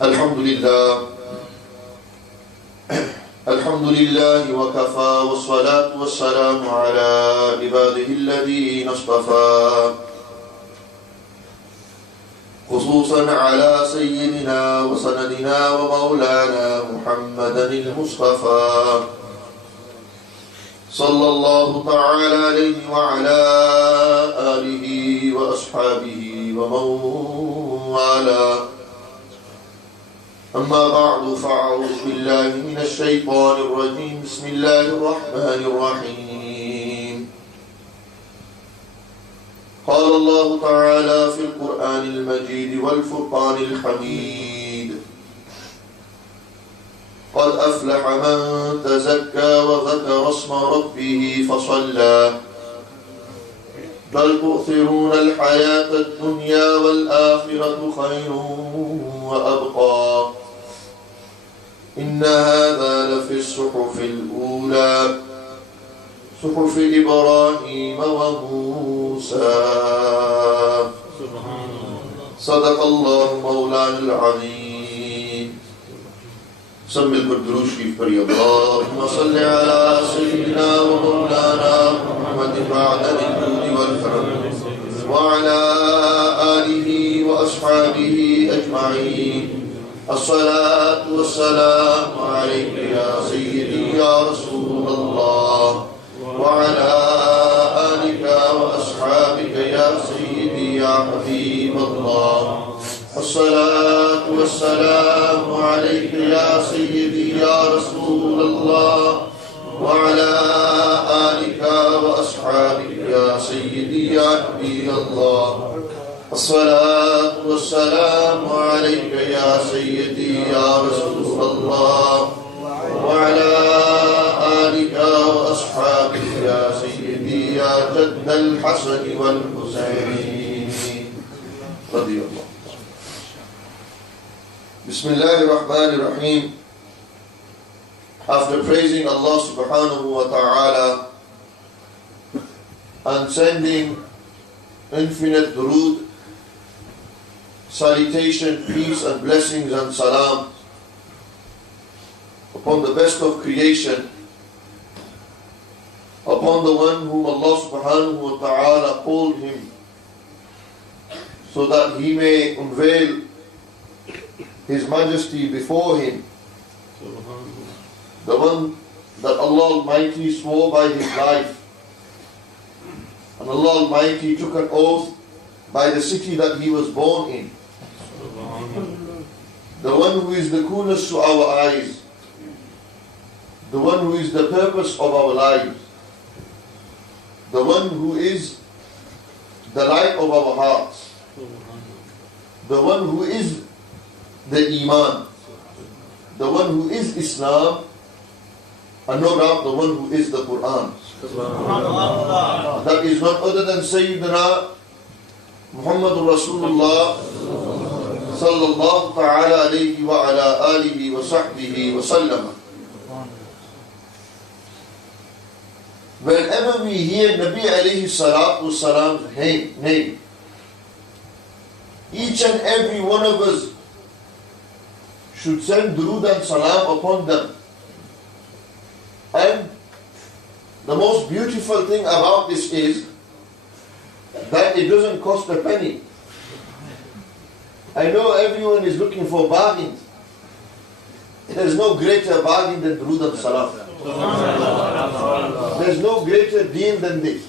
الحمد لله الحمد لله وكفى والصلاة والسلام على عباده الذين اصطفى خصوصا على سيدنا وسندنا ومولانا محمدا المصطفى صلى الله تعالى عليه وعلى آله وأصحابه ومن والاه أما بعد فأعوذ بالله من الشيطان الرجيم بسم الله الرحمن الرحيم قال الله تعالى في القرآن المجيد والفرقان الحميد قد أفلح من تزكى وذكر اسم ربه فصلى بل تؤثرون الحياة الدنيا والآخرة خير وأبقى إن هذا لفي الصحف الأولى صحف إبراهيم وموسى صدق الله مولانا العظيم سمي الدروش شريف پر اللهم صل على سيدنا ومولانا محمد بعد الجود والكرم وعلى آله وأصحابه أجمعين الصلاة والسلام عليك يا سيدي يا رسول الله وعلى آلك وأصحابك يا سيدي يا حبيب الله الصلاة والسلام عليك يا سيدي يا رسول الله وعلى آلك وأصحابك يا سيدي يا حبيب الله الصلاة والسلام عليك يا سيدي يا رسول الله وعلى آلك وأصحابك يا سيدي يا جد الحسن والحسين رضي الله. Bismillah ar-Rahman ar-Rahim. After praising Allah subhanahu wa ta'ala and sending infinite durood, salutation, peace and blessings and salam upon the best of creation, upon the one whom Allah subhanahu wa ta'ala called him so that he may unveil His Majesty before him, the one that Allah Almighty swore by his life, and Allah Almighty took an oath by the city that he was born in, the one who is the coolest to our eyes, the one who is the purpose of our lives, the one who is the light of our hearts, the one who is the Imam, the one who is Islam, and no doubt the one who is the Quran. That is not other than Sayyidina Muhammadur Rasulullah sallallahu ta'ala alayhi wa ala alihi wa sahbihi wa sallam. Whenever we hear Nabi alayhi salatu wasalam's name, each and every one of us should send durood and salam upon them. And the most beautiful thing about this is that it doesn't cost a penny. I know everyone is looking for bargains. There's no greater bargain than durood and salam. There's no greater deal than this.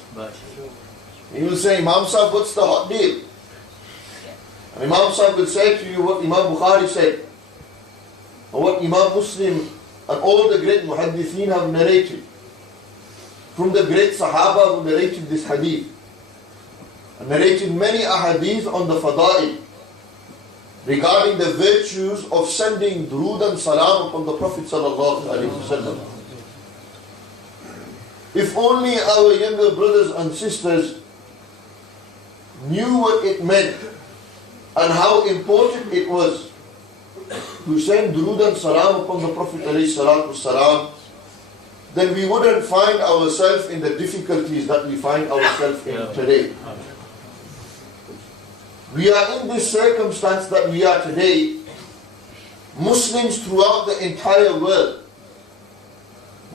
You will say, Imam Sahib, what's the hot deal? And Imam Sahib will say to you what Imam Bukhari said, and what Imam Muslim and all the great muhaddithin have narrated from the great Sahaba who narrated this hadith, and narrated many ahadith on the fada'il regarding the virtues of sending durood and salam upon the Prophet sallallahu alaihi wasallam. If only our younger brothers and sisters knew what it meant and how important it was to send durood and salam upon the Prophet ﷺ, then we wouldn't find ourselves in the difficulties that we find ourselves in today. We are in this circumstance that we are today Muslims throughout the entire world,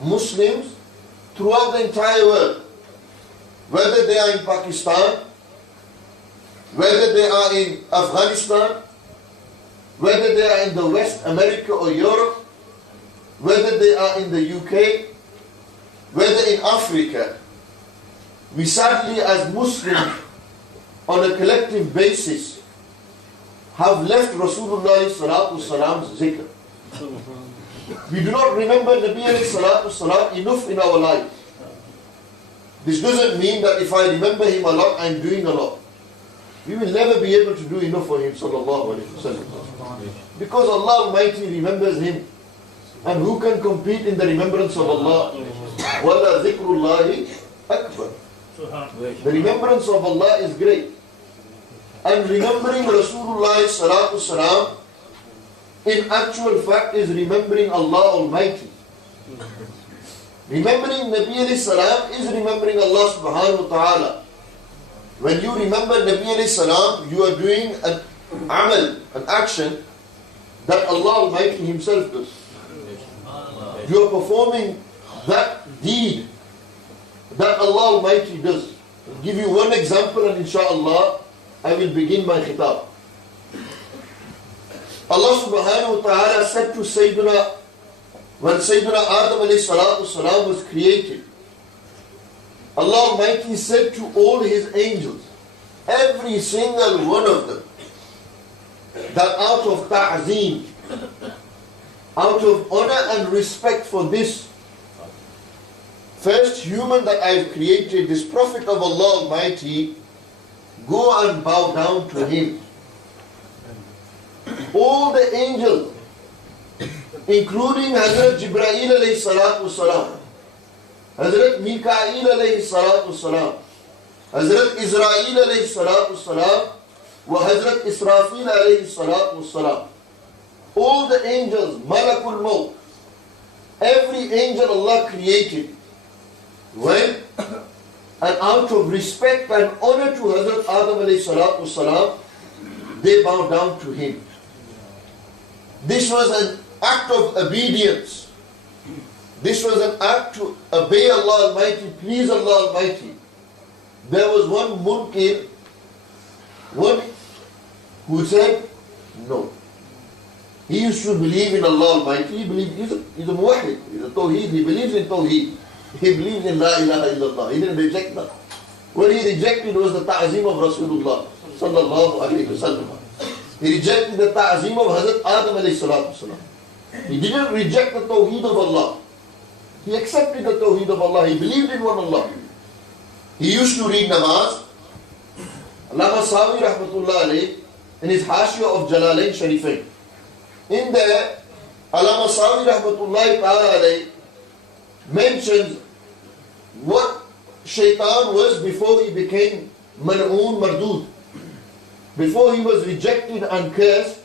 Muslims throughout the entire world, whether they are in Pakistan, whether they are in Afghanistan, whether they are in the West America or Europe, whether they are in the UK, whether in Africa, we sadly as Muslims on a collective basis have left Rasulullah sallallahu alaihi wasallam's zikr. We do not remember Nabi sallallahu alaihi wasallam enough in our lives. This doesn't mean that if I remember him a lot, I'm doing a lot. We will never be able to do enough for him sallallahu alaihi wasallam. Because Allah Almighty remembers him. And who can compete in the remembrance of Allah? Wala dhikrullahi akbar. The remembrance of Allah is great. And remembering Rasulullah sallallahu alaihi wasallam in actual fact is remembering Allah Almighty. Remembering Nabi alayhi salam is remembering Allah subhanahu wa ta'ala. When you remember Nabi alayhi salam, you are doing an amal, an action that Allah Almighty Himself does. You are performing that deed that Allah Almighty does. I'll give you one example and inshallah I will begin my khitab. Allah subhanahu wa ta'ala said to Sayyidina, when Sayyidina Adam alayhi salatu salam was created, Allah Almighty said to all His angels, every single one of them, that out of ta'zeem, out of honor and respect for this first human that I've created, this Prophet of Allah Almighty, go and bow down to him. All the angels, including Hazrat Jibreel alayhi salatu salam, Hazrat Mikael alayhi salatu salam, Hazrat Israel alayhi salatu salam, wa Hazrat Israfil alayhi salatu salam. All the angels, Malakul Maut, every angel Allah created, when and out of respect and honor to Hazrat Adam alayhi salatu salam, they bowed down to him. This was an act of obedience. This was an act to obey Allah Almighty, please Allah Almighty. There was one munkir, one who said no. He used to believe in Allah Almighty. He believed, he's a muwahid, he's a tawheed, he believes in tawheed. He believes in la ilaha illallah. He didn't reject that. What he rejected was the ta'zeem of Rasulullah sallallahu alayhi wa sallam. He rejected the ta'zeem of Hazrat Adam alayhi salatu wasalam. He didn't reject the tawheed of Allah. He accepted the tawheed of Allah. He believed in one Allah. He used to read namaz. Allama Sawi rahmatullah alayhi, in his Hashiyah of Jalalain Sharifain, in there, Allama Sawi rahmatullah ta'ala alayhi mentions what shaitan was before he became mal'oon mardud. Before he was rejected and cursed,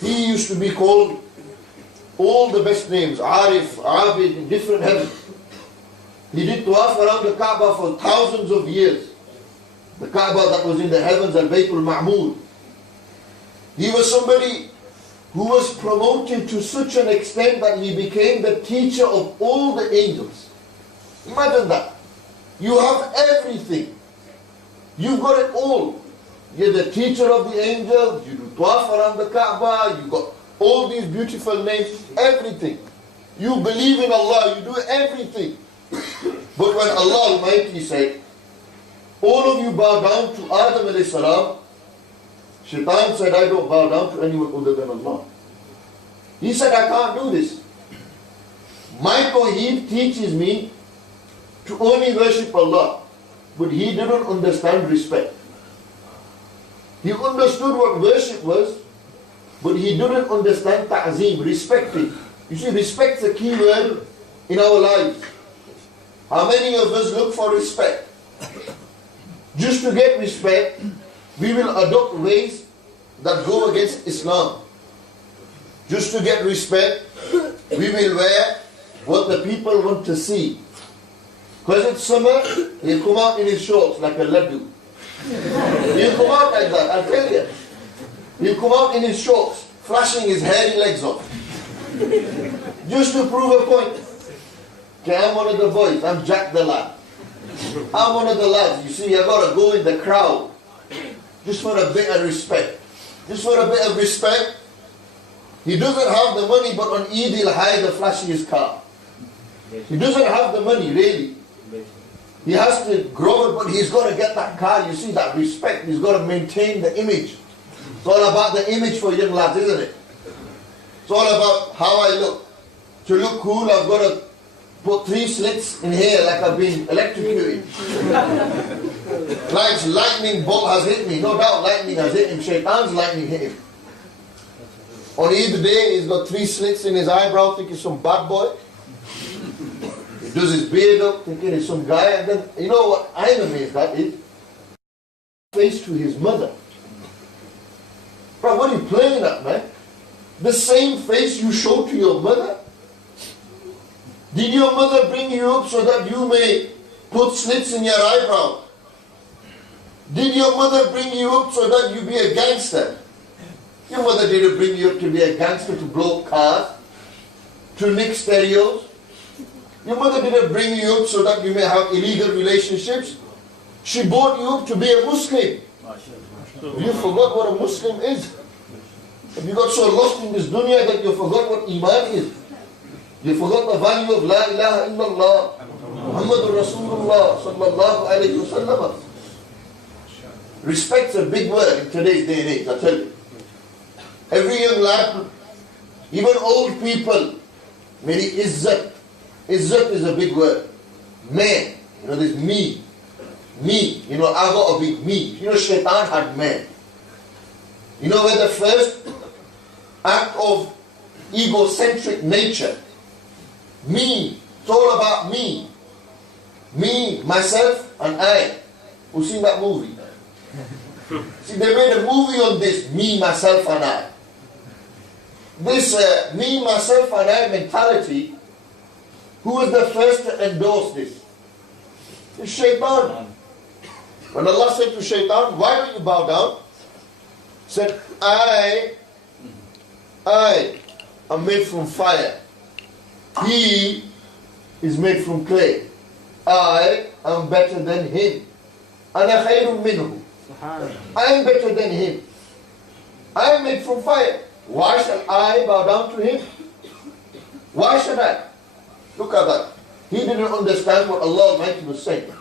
he used to be called all the best names, Arif, Abid, in different heavens. He did tawaf around the Kaaba for thousands of years. The Kaaba that was in the heavens, Al-Baytul Ma'mur. He was somebody who was promoted to such an extent that he became the teacher of all the angels. Imagine that. You have everything. You've got it all. You're the teacher of the angels, you do tawaf around the Kaaba, you got all these beautiful names, everything. You believe in Allah, you do everything. But when Allah Almighty said, all of you bow down to Adam alayhi salam, Shaitan said, I don't bow down to anyone other than Allah. He said, I can't do this. My tawheed teaches me to only worship Allah. But he didn't understand respect. He understood what worship was, but he didn't understand ta'zeem, respecting. You see, respect's a key word in our lives. How many of us look for respect? Just to get respect, we will adopt ways that go against Islam. Just to get respect, we will wear what the people want to see. Because it's summer, he'll come out in his shorts like a laddu. He'll come out like that, I'll tell you. He'll come out in his shorts, flashing his hairy legs off. Just to prove a point. Okay, I'm one of the boys. I'm Jack the lad. I'm one of the lads. You see, I got to go in the crowd. Just for a bit of respect. Just for a bit of respect. He doesn't have the money, but on Eid he'll hide the flashiest car. He doesn't have the money, really. He has to grow it, but he's got to get that car. You see, that respect. He's got to maintain the image. It's all about the image for young lads, isn't it? It's all about how I look. To look cool, I've got to put 3 slits in here like I've been electrocuted. Like lightning bolt has hit me. No doubt lightning has hit him. Shaitan's lightning hit him. On either day, he's got 3 slits in his eyebrow, thinking some bad boy. He does his beard up, thinking he's some guy. And then, you know what I'm amazed at is, face to his mother. Bro, what are you playing at, man? The same face you show to your mother? Did your mother bring you up so that you may put slits in your eyebrow? Did your mother bring you up so that you be a gangster? Your mother didn't bring you up to be a gangster, to blow up cars, to nick stereos. Your mother didn't bring you up so that you may have illegal relationships. She brought you up to be a Muslim. You forgot what a Muslim is. Have you got so lost in this dunya that you forgot what Iman is? You forgot the value of La ilaha illallah, Muhammadur Rasulullah sallallahu alayhi wa sallam. Respect's a big word in today's day and age, I tell you. Every young lad, even old people, many izzat. Izzat is a big word. Man, you know, there's me. Me, you know, I got a big me. You know, Shaitan had man. You know where the first act of egocentric nature, me, it's all about me. Me, myself, and I. Who's seen that movie? See, they made a movie on this, me, myself, and I. This me, myself, and I mentality, who was the first to endorse this? It's Shaitan. When Allah said to Shaitan, why don't you bow down? He said, I am made from fire. He is made from clay. I am better than him. Ana khayrun minhu. I am better than him. I am made from fire. Why shall I bow down to him? Why should I? Look at that. He didn't understand what Allah Almighty was saying.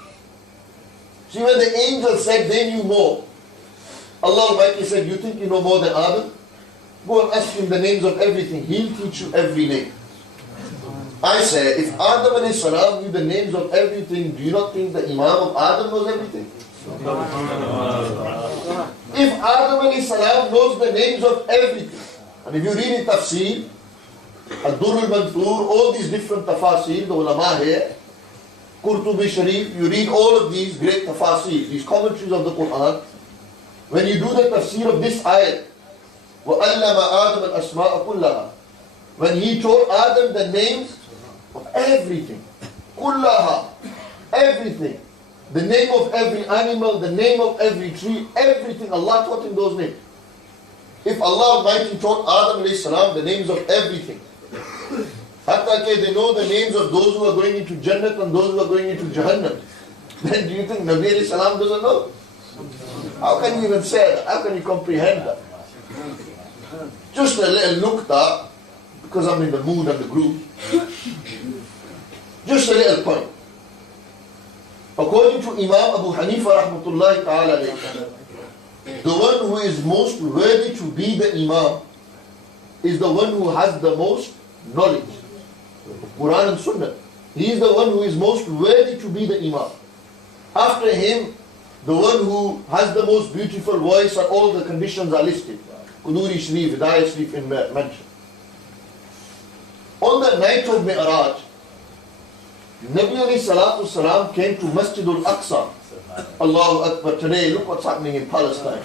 See, when the angels said they knew more, Allah Almighty said, you think you know more than Adam? Go and ask him the names of everything. He'll teach you every name. I say, if Adam alayhi salam knew the names of everything, do you not think the Imam of Adam knows everything? If Adam alayhi salam knows the names of everything, and if you read in Tafsir, Ad-Durr al-Manthur, all these different tafasir, the ulama here, Qurtubi Sharif, you read all of these great tafasir, these commentaries of the Quran. When you do the tafsir of this ayat, وَأَلَّمَ آدَمَ الْأَسْمَاءَ كُلَّهَا, when he told Adam the names of everything, كُلَّهَا, everything, the name of every animal, the name of every tree, everything, Allah taught him those names. If Allah Almighty taught Adam alayhi salam the names of everything, hatta they know the names of those who are going into Jannat and those who are going into Jahannam, then do you think Nabi alayhi salam doesn't know? How can you even say that? How can you comprehend that? Just a little nukta, because I'm in the mood and the groove. Just a little point. According to Imam Abu Hanifa rahmatullahi ta'ala alayhi, the one who is most worthy to be the Imam is the one who has the most knowledge of Quran and Sunnah. He is the one who is most worthy to be the Imam. After him, the one who has the most beautiful voice and all the conditions are listed. Quduri Sharif, Hidayah Sharif in mention. On the night of Mi'raj, Nabi alayhi salatu salam came to Masjid al-Aqsa. Allahu Akbar. Today, look what's happening in Palestine.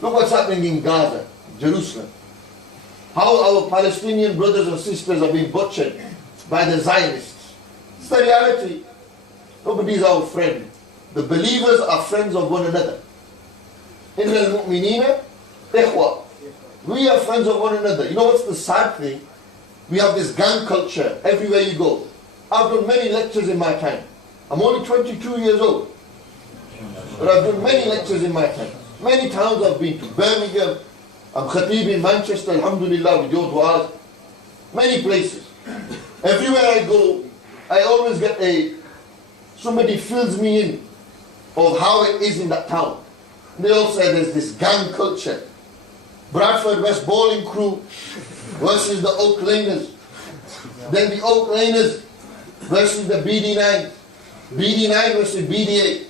Look what's happening in Gaza, Jerusalem. How our Palestinian brothers and sisters are being butchered by the Zionists. It's the reality. Nobody is our friend. The believers are friends of one another. إِنَّ الْمُؤْمِنِينَ إِخْوَةً We are friends of one another. You know what's the sad thing? We have this gang culture everywhere you go. I've done many lectures in my time. I'm only 22 years old. But I've done many lectures in my time. Many towns I've been to. Birmingham, I'm Khatib in Manchester, alhamdulillah, with your du'as. Many places. Everywhere I go, I always get somebody fills me in of how it is in that town. They all say there's this gang culture. Bradford West Bowling Crew versus the Oak Laners. Then the Oak Laners versus the BD9. BD9 versus BD8.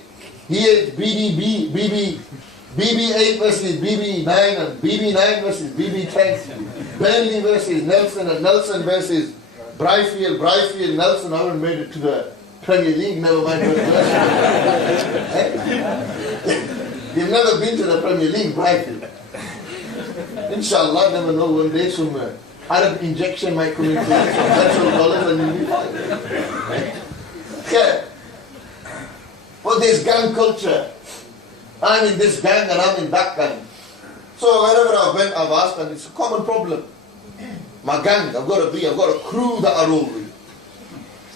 Here it's BB8 versus BB9 and BB9 versus BB10. Burnley versus Nelson and Nelson versus Brierfield. Brierfield, Nelson haven't made it to the Premier League, never mind. You've never been to the Premier League, Brierfield. Inshallah, never know, one day some Arab injection might come into it, some petrol dollars and you'll be fine. Yeah. But there's gang culture. I'm in this gang and I'm in that gang. So wherever I went, I've asked, and it's a common problem. My gang, I've got a crew that I roll with.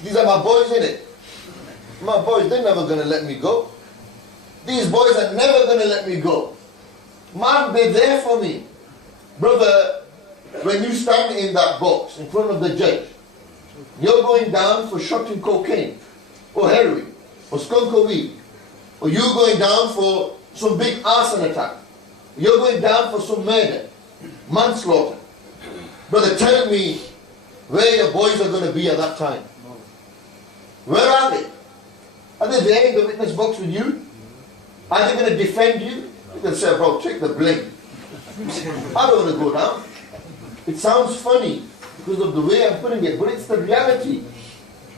These are my boys, innit? My boys, they're never going to let me go. These boys are never going to let me go. Man, they're there for me. Brother, when you stand in that box in front of the judge, you're going down for shotting cocaine, or heroin, or skunk or weed, or you're going down for some big arson attack. You're going down for some murder, manslaughter. Brother, tell me where your boys are going to be at that time. Where are they? Are they there in the witness box with you? Are they going to defend you? You can say, bro, take the blame. I don't want to go down. It sounds funny because of the way I'm putting it, but it's the reality.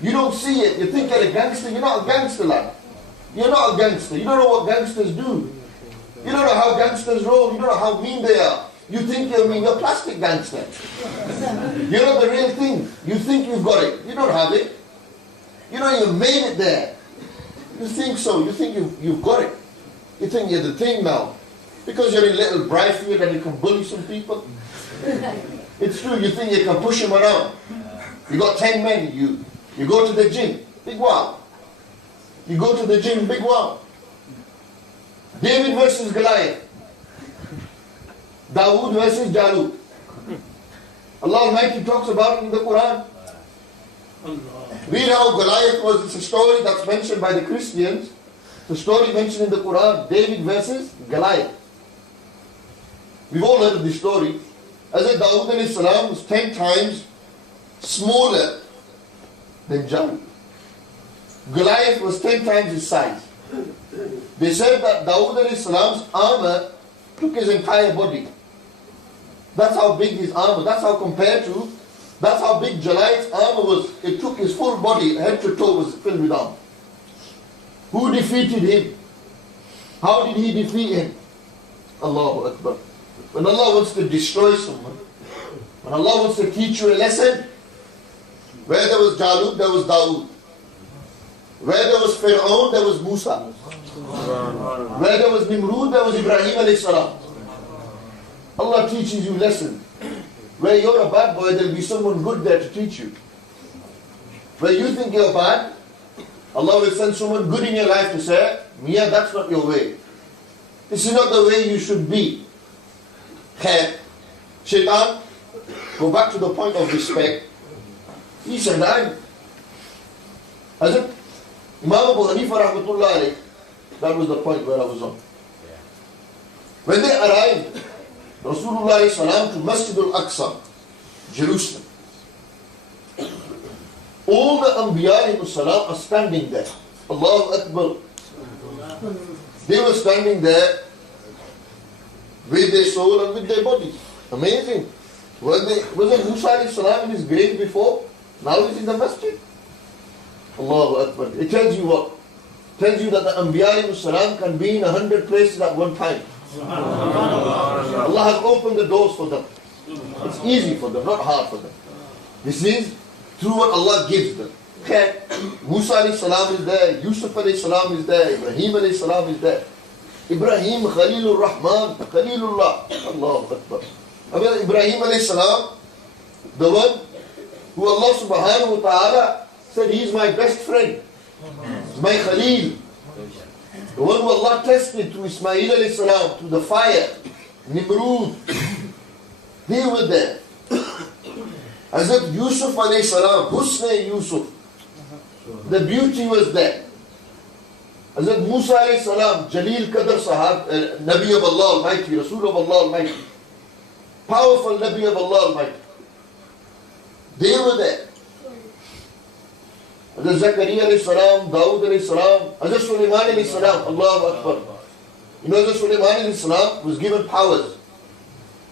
You don't see it. You think you're a gangster. You're not a gangster, lad. You're not a gangster. You don't know what gangsters do. You don't know how gangsters roll. You don't know how mean they are. You think you're mean. You're a plastic gangster. You're not the real thing. You think you've got it. You don't have it. You know you made it there. You think so. You think you've got it. You think you're the thing now. Because you're in little Brierfield and you can bully some people. It's true. You think you can push them around. You got 10 men. You go to the gym. Big wow. You go to the gym. Big wow. David versus Goliath. Dawood versus Jalut. Allah Almighty talks about it in the Quran. Read how Goliath was. It's a story that's mentioned by the Christians. The story mentioned in the Quran. David versus Goliath. We've all heard of this story. As if Dawood alayhi salam was 10 times smaller than Jalut. Goliath was 10 times his size. They said that Dawood alayhi salam's armor took his entire body. That's how big his armor, that's how big Goliath's armor was. It took his full body, head to toe was filled with armor. Who defeated him? How did he defeat him? Allahu Akbar. When Allah wants to destroy someone, when Allah wants to teach you a lesson, where there was Jalut, there was Dawood. Where there was Fir'aun, there was Musa. Where there was Nimrud, there was Ibrahim alayhi salam. Allah teaches you lessons. Where you're a bad boy, there'll be someone good there to teach you. Where you think you're bad, Allah will send someone good in your life to say, Mia, that's not your way. This is not the way you should be. Khair. Shaitan, go back to the point of respect. He said, as it Imam Abu Hanifa rahmatullah alayh, that was the point where I was on. When they arrived, Rasulullah salam to Masjid al-Aqsa, Jerusalem, all the Anbiya salam are standing there. Allahu Akbar. They were standing there with their soul and with their bodies. Amazing. Wasn't Musa salam in his grave before? Now he's in the masjid. Allahu Akbar. It tells you what? It tells you that the Anbiya salam can be in 100 places at one time. Allah has opened the doors for them. It's easy for them, not hard for them. This is through what Allah gives them. Musa alayhi salam is there, Yusuf alayhi salam is there, Ibrahim alayhi salam is there. Ibrahim Khalilur Rahman, Khalilullah. Allahu Akbar. About Ibrahim alayhi salam, the one who Allah subhanahu wa ta'ala said, he is my best friend. He's my Khalil. The one who Allah tested through Ismail alayhi salam, through the fire, Nimrud. They were there. Hazrat Yusuf alayhi salam, Husn Yusuf. The beauty was there. Hazrat Musa alayhi salam, Jalil Qadr Sahab, Nabi of Allah Almighty, Rasul of Allah Almighty. Powerful Nabi of Allah Almighty. They were there. Hazrat Zakaria alayhi salam, Dawood alayhi salam, Hazrat Sulaiman alayhi salam, Allahu Akbar. You know, Hazrat Sulaiman alayhi salam was given powers.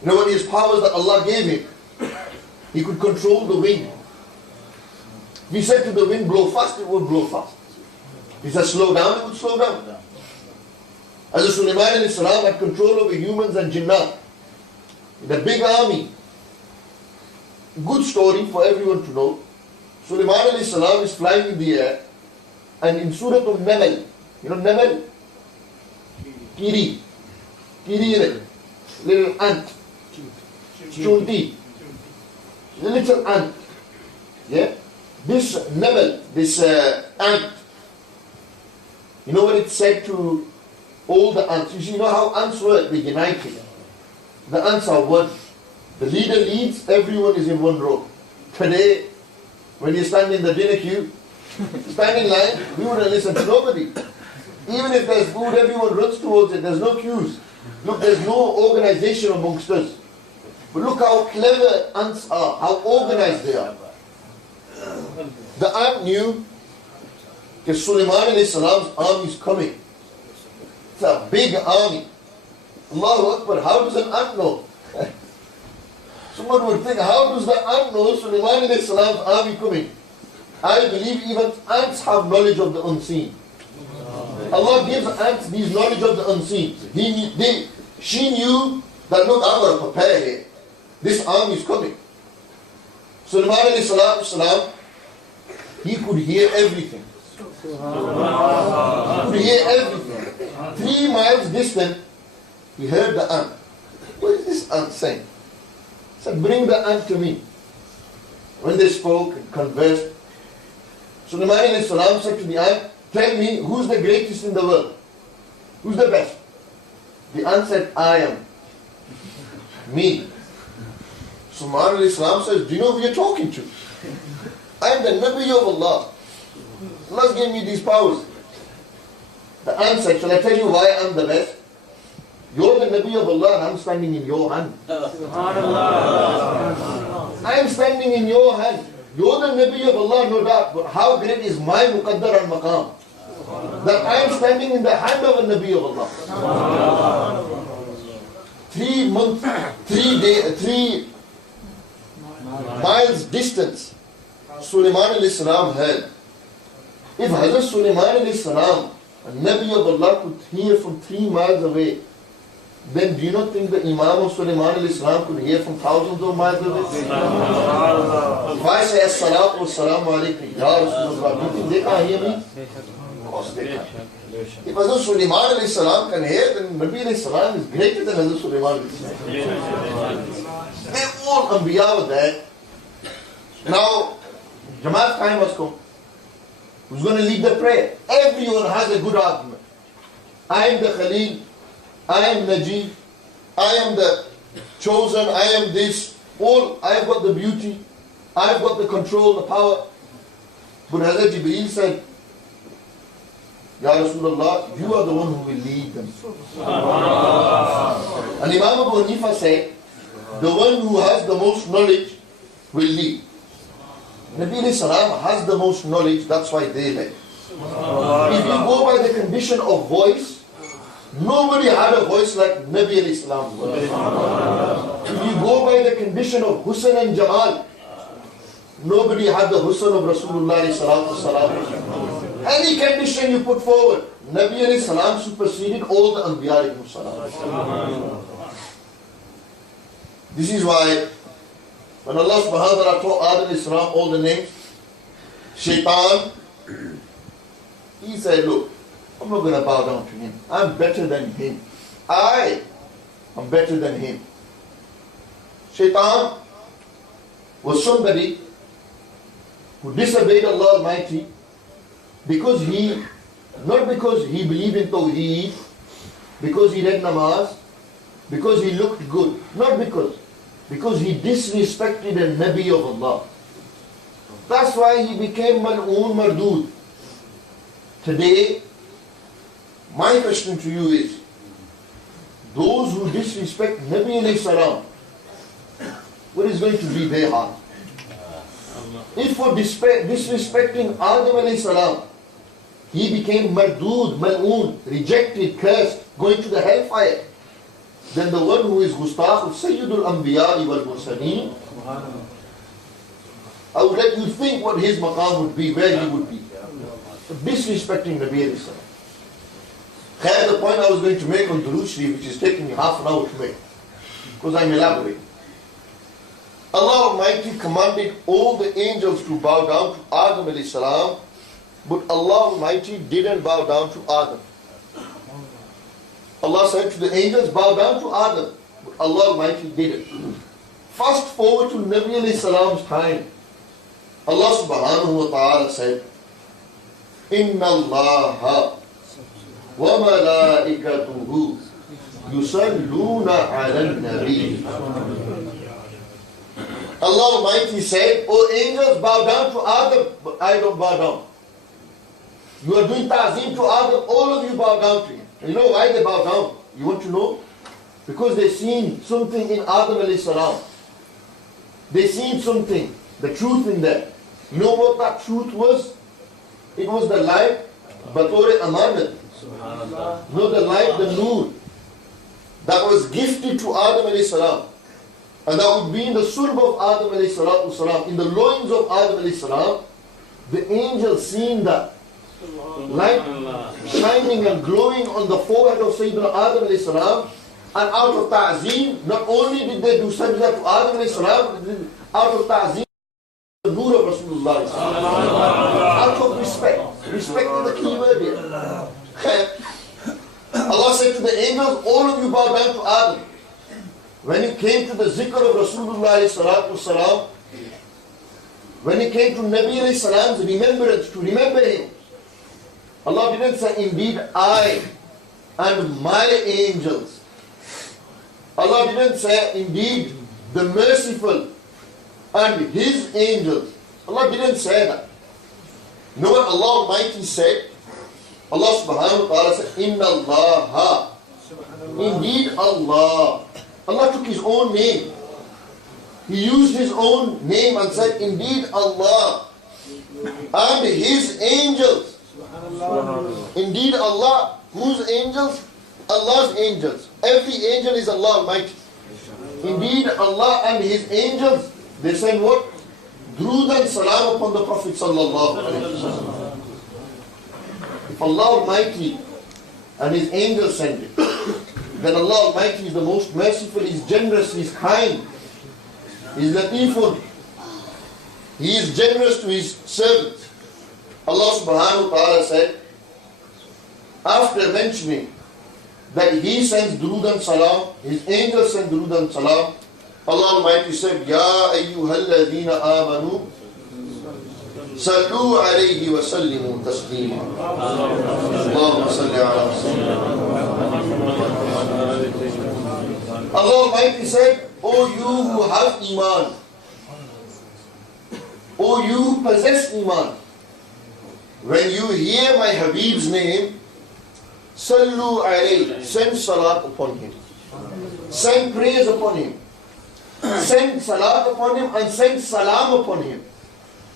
You know what his powers that Allah gave him? He could control the wind. If he said to the wind, blow fast, it would blow fast. If he said slow down, it would slow down. Hazrat Sulaiman alayhi salam had control over humans and jinnat. The big army. Good story for everyone to know. Sulaiman alayhi salam is flying in the air, and in Surah Al-Namal, you know Namal? Kiri. Kiri, little ant. Chunti. Little ant. Yeah? This Namal, this ant, you know what it said to all the ants? You know how ants work? They united. The ants are one. The leader leads, everyone is in one row. Today, when you stand in the dinner queue, stand in line, we wouldn't listen to nobody. Even if there's food, everyone runs towards it. There's no queues. Look, there's no organization amongst us. But look how clever ants are, how organized they are. The ant knew that Sulaiman alayhi salam's army is coming. It's a big army. Allahu Akbar, how does an ant know? Someone would think, how does the ant know Sulaiman alayhi salam's army coming? I believe even ants have knowledge of the unseen. Allah gives ants these knowledge of the unseen. She knew that, look, I'm going to prepare here. This army is coming. Sulaiman alayhi salam, he could hear everything. He could hear everything. 3 miles distant, he heard the ant. What is this ant saying? He said, bring the ant to me. When they spoke and conversed, Sulaiman alayhi salam said to the ant, tell me, who's the greatest in the world? Who's the best? The ant said, I am. Me. Sulaiman alayhi salam says, do you know who you're talking to? I am the Nabi of Allah. Allah's given me these powers. The ant said, shall I tell you why I'm the best? You're the Nabi of Allah and I'm standing in your hand. I am standing in your hand. You're the Nabi of Allah, no doubt. But how great is my muqaddar and maqam? That I am standing in the hand of a Nabi of Allah. 3 months, 3 miles distance, Sulaiman alayhi salam heard. If Hazrat Sulaiman alayhi salam, a Nabi of Allah, could hear from 3 miles away, then do you not think the Imam of Sulaiman alayhi salam could hear from thousands of miles away? If I say as-salatu was-salamu alaykum, Ya Rasulullah, do you think they can't hear me? Of course they can. If Hazrat Sulaiman alayhi salam can hear, then Nabi alayhi salam is greater than Hazrat Sulaiman alayhi salam. They all Anbiya were there. Now, Jamaat time has come. Who's going to lead the prayer? Everyone has a good argument. I am the Khalil. I am Najib. I am the chosen. I am this. All, I have got the beauty. I have got the control, the power. But Hazrat Jibreel said, Ya Rasulullah, you are the one who will lead them. And Imam Abu Hanifa said, the one who has the most knowledge will lead. Nabi alayhi salam has the most knowledge, that's why they led. If you go by the condition of voice, nobody had a voice like Nabi alayhi salam's voice. If you go by the condition of Husn and Jamal, nobody had the Husn of Rasulullah alayhi salatu wasalam. Any condition you put forward, Nabi alayhi salam superseded all the Anbiya alayhi salam. This is why when Allah subhanahu wa ta'ala taught Adam alayhi salam all the names, Shaitan, he said, look, I'm not going to bow down to him. I'm better than him. I am better than him. Shaitan was somebody who disobeyed Allah Almighty not because he believed in Tawheed, because he read namaz, because he looked good, not because he disrespected a Nabi of Allah. That's why he became mal'oon mardud. Today, my question to you is, those who disrespect Nabi alayhi salam, what is going to be their heart? If for disrespecting Adam alayhi salam, he became mardud, mal'oon, rejected, cursed, going to the hellfire, then the one who is Gustaf of Sayyidul Anbiya wal Mursaleen, I would let you think what his maqam would be, where he would be. Disrespecting Nabi alayhi salam. The point I was going to make on Durood Sharif, which is taking me half an hour to make, because I'm elaborating. Allah Almighty commanded all the angels to bow down to Adam alayhi salam, but Allah Almighty didn't bow down to Adam. Allah said to the angels, bow down to Adam, but Allah Almighty didn't. Fast forward to Nabi alayhi salam's time. Allah subhanahu wa ta'ala said, Inna Allaha wa malaikatuhu yusalluna ala nabi. Allah Almighty said, O angels, bow down to Adam, but I don't bow down. You are doing ta'zim to Adam, all of you bow down to him. You know why they bow down? You want to know? Because they seen something in Adam alayhi salam. They seen something, the truth in that. You know what that truth was? It was the light, Batore Amanat. No, the light, the noor, that was gifted to Adam alayhi salam. And that would be in the sulb of Adam alayhi salatu salam, in the loins of Adam alayhi salam. The angel seen that light shining and glowing on the forehead of Sayyidina Adam alayhi salam. And out of ta'zim, not only did they do sajda to Adam alayhi salam, out of ta'zim, the noor of Rasulullah. Out of respect. Respect is the key word here. Allah said to the angels, all of you bow down to Adam. When it came to the zikr of Rasulullah salatu salam, when it came to Nabi alayhi salam's remembrance, to remember him, Allah didn't say, indeed I and my angels. Allah didn't say, indeed the merciful and his angels. Allah didn't say that. You know what Allah Almighty said? Allah subhanahu wa ta'ala said, Inna Allaha. Indeed Allah. Allah took his own name. He used his own name and said, indeed Allah and his angels. Indeed Allah. Whose angels? Allah's angels. Every angel is Allah Almighty. Indeed Allah and his angels, they send what? Durood and salam upon the Prophet sallallahu alaihi wasallam. If Allah Almighty and his angels send it, then Allah Almighty is the most merciful, He is generous, He is kind, He is latifun. He is generous to His servants. Allah subhanahu wa ta'ala said, after mentioning that He sends durood and salam, His angels send durood and salam, Allah Almighty said, Ya ayyuhalladhina amanu sallu alayhi wa sallimu taslima. Allahumma salli ala Sayyidina. Allah Almighty said, O you who have iman, O you who possess iman, when you hear my Habib's name, sallu alayhi, send salat upon him, send praise upon him, send salat upon him, and send salam upon him.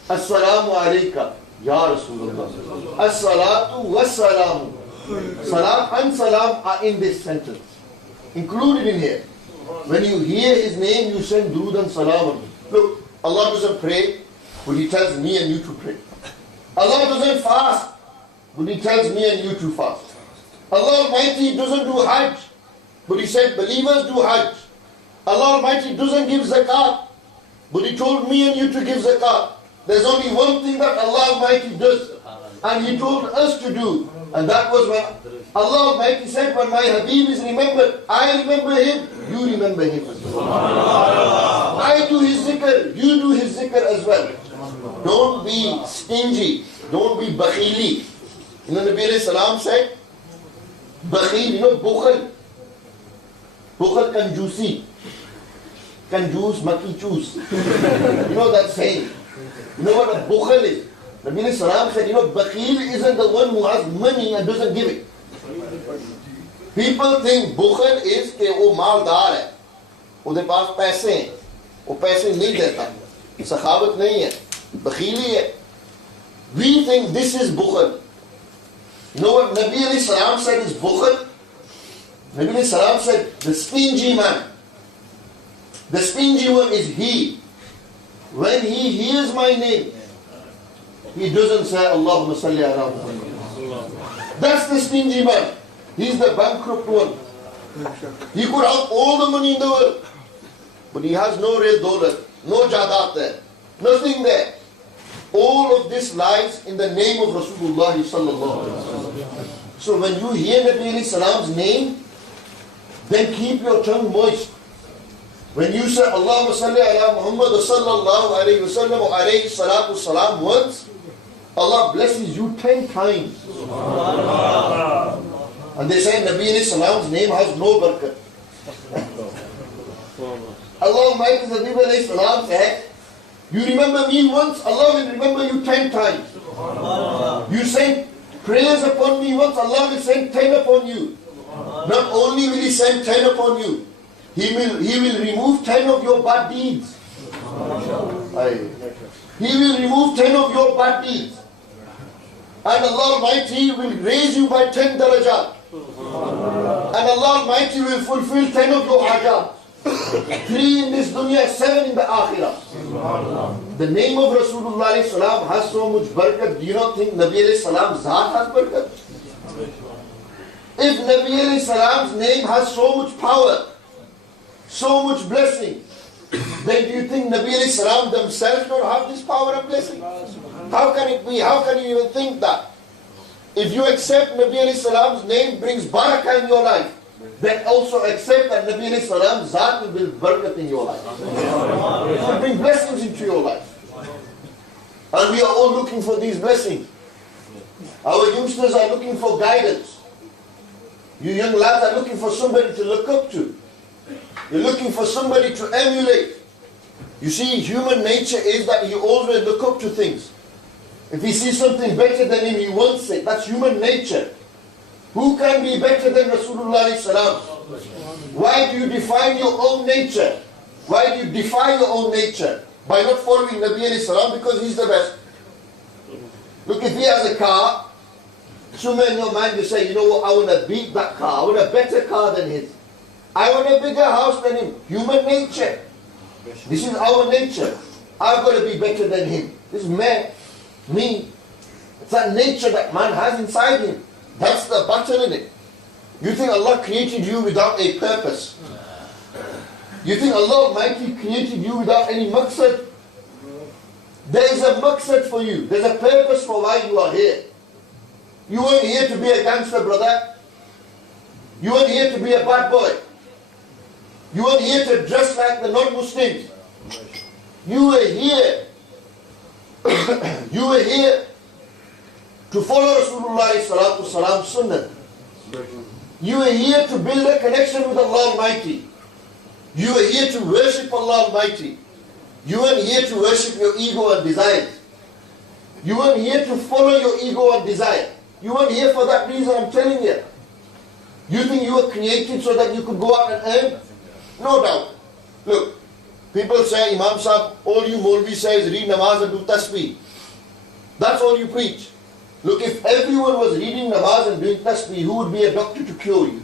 As-salamu alayka, Ya Rasulullah. As-salatu was-salamu. Salat and salam are in this sentence, included in here. When you hear his name, you send durood and salam. Look, Allah doesn't pray, but He tells me and you to pray. Allah doesn't fast, but He tells me and you to fast. Allah Almighty doesn't do Hajj, but He said believers do Hajj. Allah Almighty doesn't give zakat, but He told me and you to give zakat. There's only one thing that Allah Almighty does, and He told us to do, and that was when Allah Almighty said, when my Habib is remembered, I remember him, you remember him. I do his zikr, you do his zikr as well. Don't be stingy. Don't be bakhili. You know Nabi alayhi salam said, bakhil, you know bukhal. Bukhal kanjusi. Kanjus maki choose. You know that saying. You know what a bukhal is? Nabi alayhi salam said, you know, bakhil isn't the one who has money and doesn't give it. People think bukhal is कि वो मालदार है, उसके पास पैसे हैं, वो पैसे नहीं देता, सखावत नहीं है, बखीली है. We think this is bukhal. You know what Nabi alayhi salam said is bukhal? Nabi alayhi salam said, the stingy man, the stingy one is he. When he hears my name, he doesn't say Allahumma salli ala Muhammad. That's the stingy man. He's the bankrupt one. He could have all the money in the world, but he has no real dollar, no jadat there, nothing there. All of this lies in the name of Rasulullah sallallahu alaihi wasallam. So when you hear Nabi alayhi salam's name, then keep your tongue moist. When you say Allahumma salli ala Muhammad sallallahu alayhi wasallam or alayhi salatu salam once, Allah blesses you 10 times. And they say Nabi alayhi salam's name has no barakat. Allah Almighty Nabi alayhi salam said, you remember me once, Allah will remember you 10 times. You send prayers upon me once, Allah will send 10 upon you. Not only will He send 10 upon you, He will remove 10 of your bad deeds. He will remove 10 of your bad deeds. And Allah Almighty will raise you by 10 darajat. And Allah Almighty will fulfill 10 of your hajat. 3 in this dunya, 7 in the akhirah. The name of Rasulullah salam has so much barakat. Do you not think Nabi salam's zat has barakat? If Nabi salam's name has so much power, so much blessing, then do you think Nabi salam themselves don't have this power and blessing? How can it be? How can you even think that? If you accept Nabi salam's name brings barakah in your life, then also accept that Nabi salam's zat will build barakat in your life. It will bring blessings into your life. And we are all looking for these blessings. Our youngsters are looking for guidance. You young lads are looking for somebody to look up to. You're looking for somebody to emulate. You see, human nature is that you always look up to things. If he sees something better than him, he wants it. That's human nature. Who can be better than Rasulullah salam? Why do you define your own nature? Why do you define your own nature? By not following Nabi salam because he's the best. Look, if he has a car, somewhere in your mind you say, you know what, I want to beat that car. I want a better car than his. I want a bigger house than him. Human nature. This is our nature. I've got to be better than him. This is me. It's that nature that man has inside him. That's the battle in it. You think Allah created you without a purpose? You think Allah Almighty created you without any maqsad? There is a maqsad for you. There's a purpose for why you are here. You weren't here to be a gangster, brother. You weren't here to be a bad boy. You weren't here to dress like the non-Muslims. You were here. You were here to follow Rasulullah salatu salam's sunnah. You were here to build a connection with Allah Almighty. You were here to worship Allah Almighty. You weren't here to worship your ego and desires. You weren't here to follow your ego and desire. You weren't here for that reason, I'm telling you. You think you were created so that you could go out and earn? No doubt. Look, people say, Imam Sahib, all you Maulvi say is read namaz and do tasbih. That's all you preach. Look, if everyone was reading namaz and doing tasbih, who would be a doctor to cure you?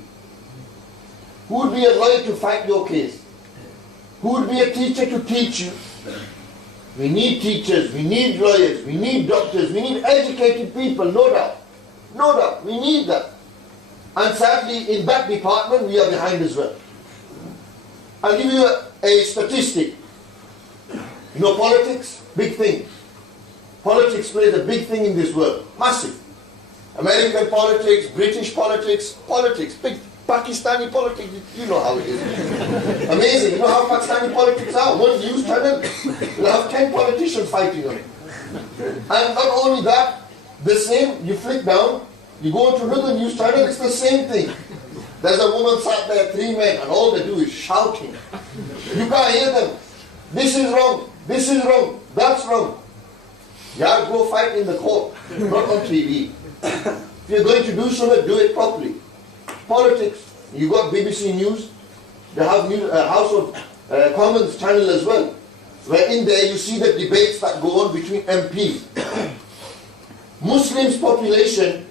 Who would be a lawyer to fight your case? Who would be a teacher to teach you? We need teachers, we need lawyers, we need doctors, we need educated people, no doubt. No doubt, we need that. And sadly, in that department, we are behind as well. I'll give you a statistic. You know politics? Big thing. Politics plays a big thing in this world. Massive. American politics, British politics, big Pakistani politics, you know how it is. Amazing. You know how Pakistani politics are? One news channel will have 10 politicians fighting on it. And not only that, the same, you flick down, you go to another news channel, it's the same thing. There's a woman sat there, 3 men, and all they do is shouting. You can't hear them. This is wrong, this is wrong, that's wrong. You have to go fight in the court, not on TV. If you're going to do something, do it properly. Politics, you got BBC News, they have House of Commons channel as well, where in there you see the debates that go on between MPs. Muslims population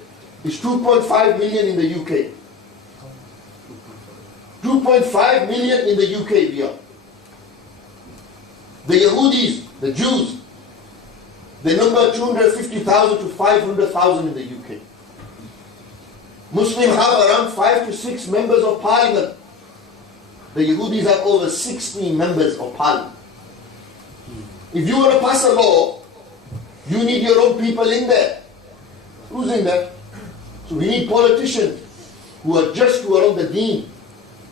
is 2.5 million in the UK. 2.5 million in the UK we are. The Yahudis, the Jews, they number 250,000 to 500,000 in the UK. Muslims have around 5 to 6 members of parliament. The Yahudis have over 16 members of parliament. If you want to pass a law, you need your own people in there. Who's in there? So we need politicians who are just, who are on the deen.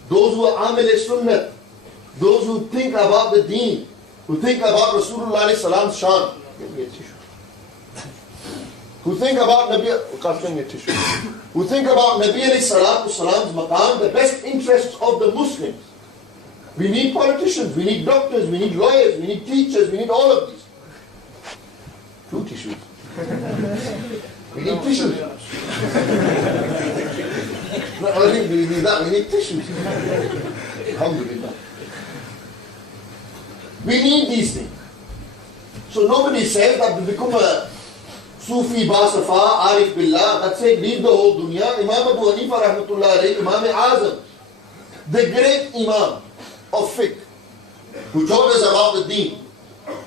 Those who are amil sunnah. Those who think about the deen. Who think about Rasulullah salam's shan. Give me a tissue. Who think about Nabi, who think about Nabi salam's maqam, the best interests of the Muslims. We need politicians, we need doctors, we need lawyers, we need teachers, we need all of these. 2 tissues. We need tissues. Not only do we need that, we need tissues. Alhamdulillah. We need these things. So nobody says that to become a Sufi, Basafa, Arif Billah, that's it, leave the whole dunya. Imam Abu Hanifa rahmatullah alayhi, Imam Azam, the great Imam of fiqh, who told us about the deen.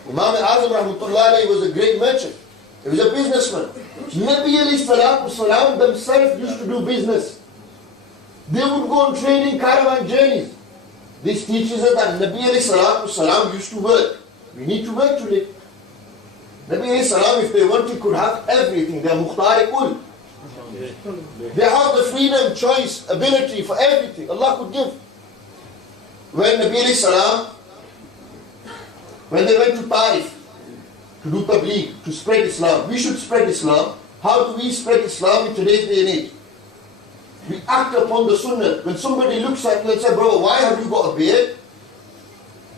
Imam Azam rahmatullah alayhi was a great merchant. He was a businessman. Nabi alayhi salatu wasalam themselves used to do business. They would go on trading caravan journeys. This teaches us that Nabi alayhi salatu wasalam used to work. We need to work to live. Nabi alayhi salam, if they wanted, could have everything. They are mukhtar-e-kul. They have the freedom, choice, ability for everything. Allah could give. When Nabi alayhi salam, when they went to Taif to do tabligh, to spread Islam, we should spread Islam. How do we spread Islam in today's day and age? We act upon the sunnah. When somebody looks at you and says, bro, why have you got a beard?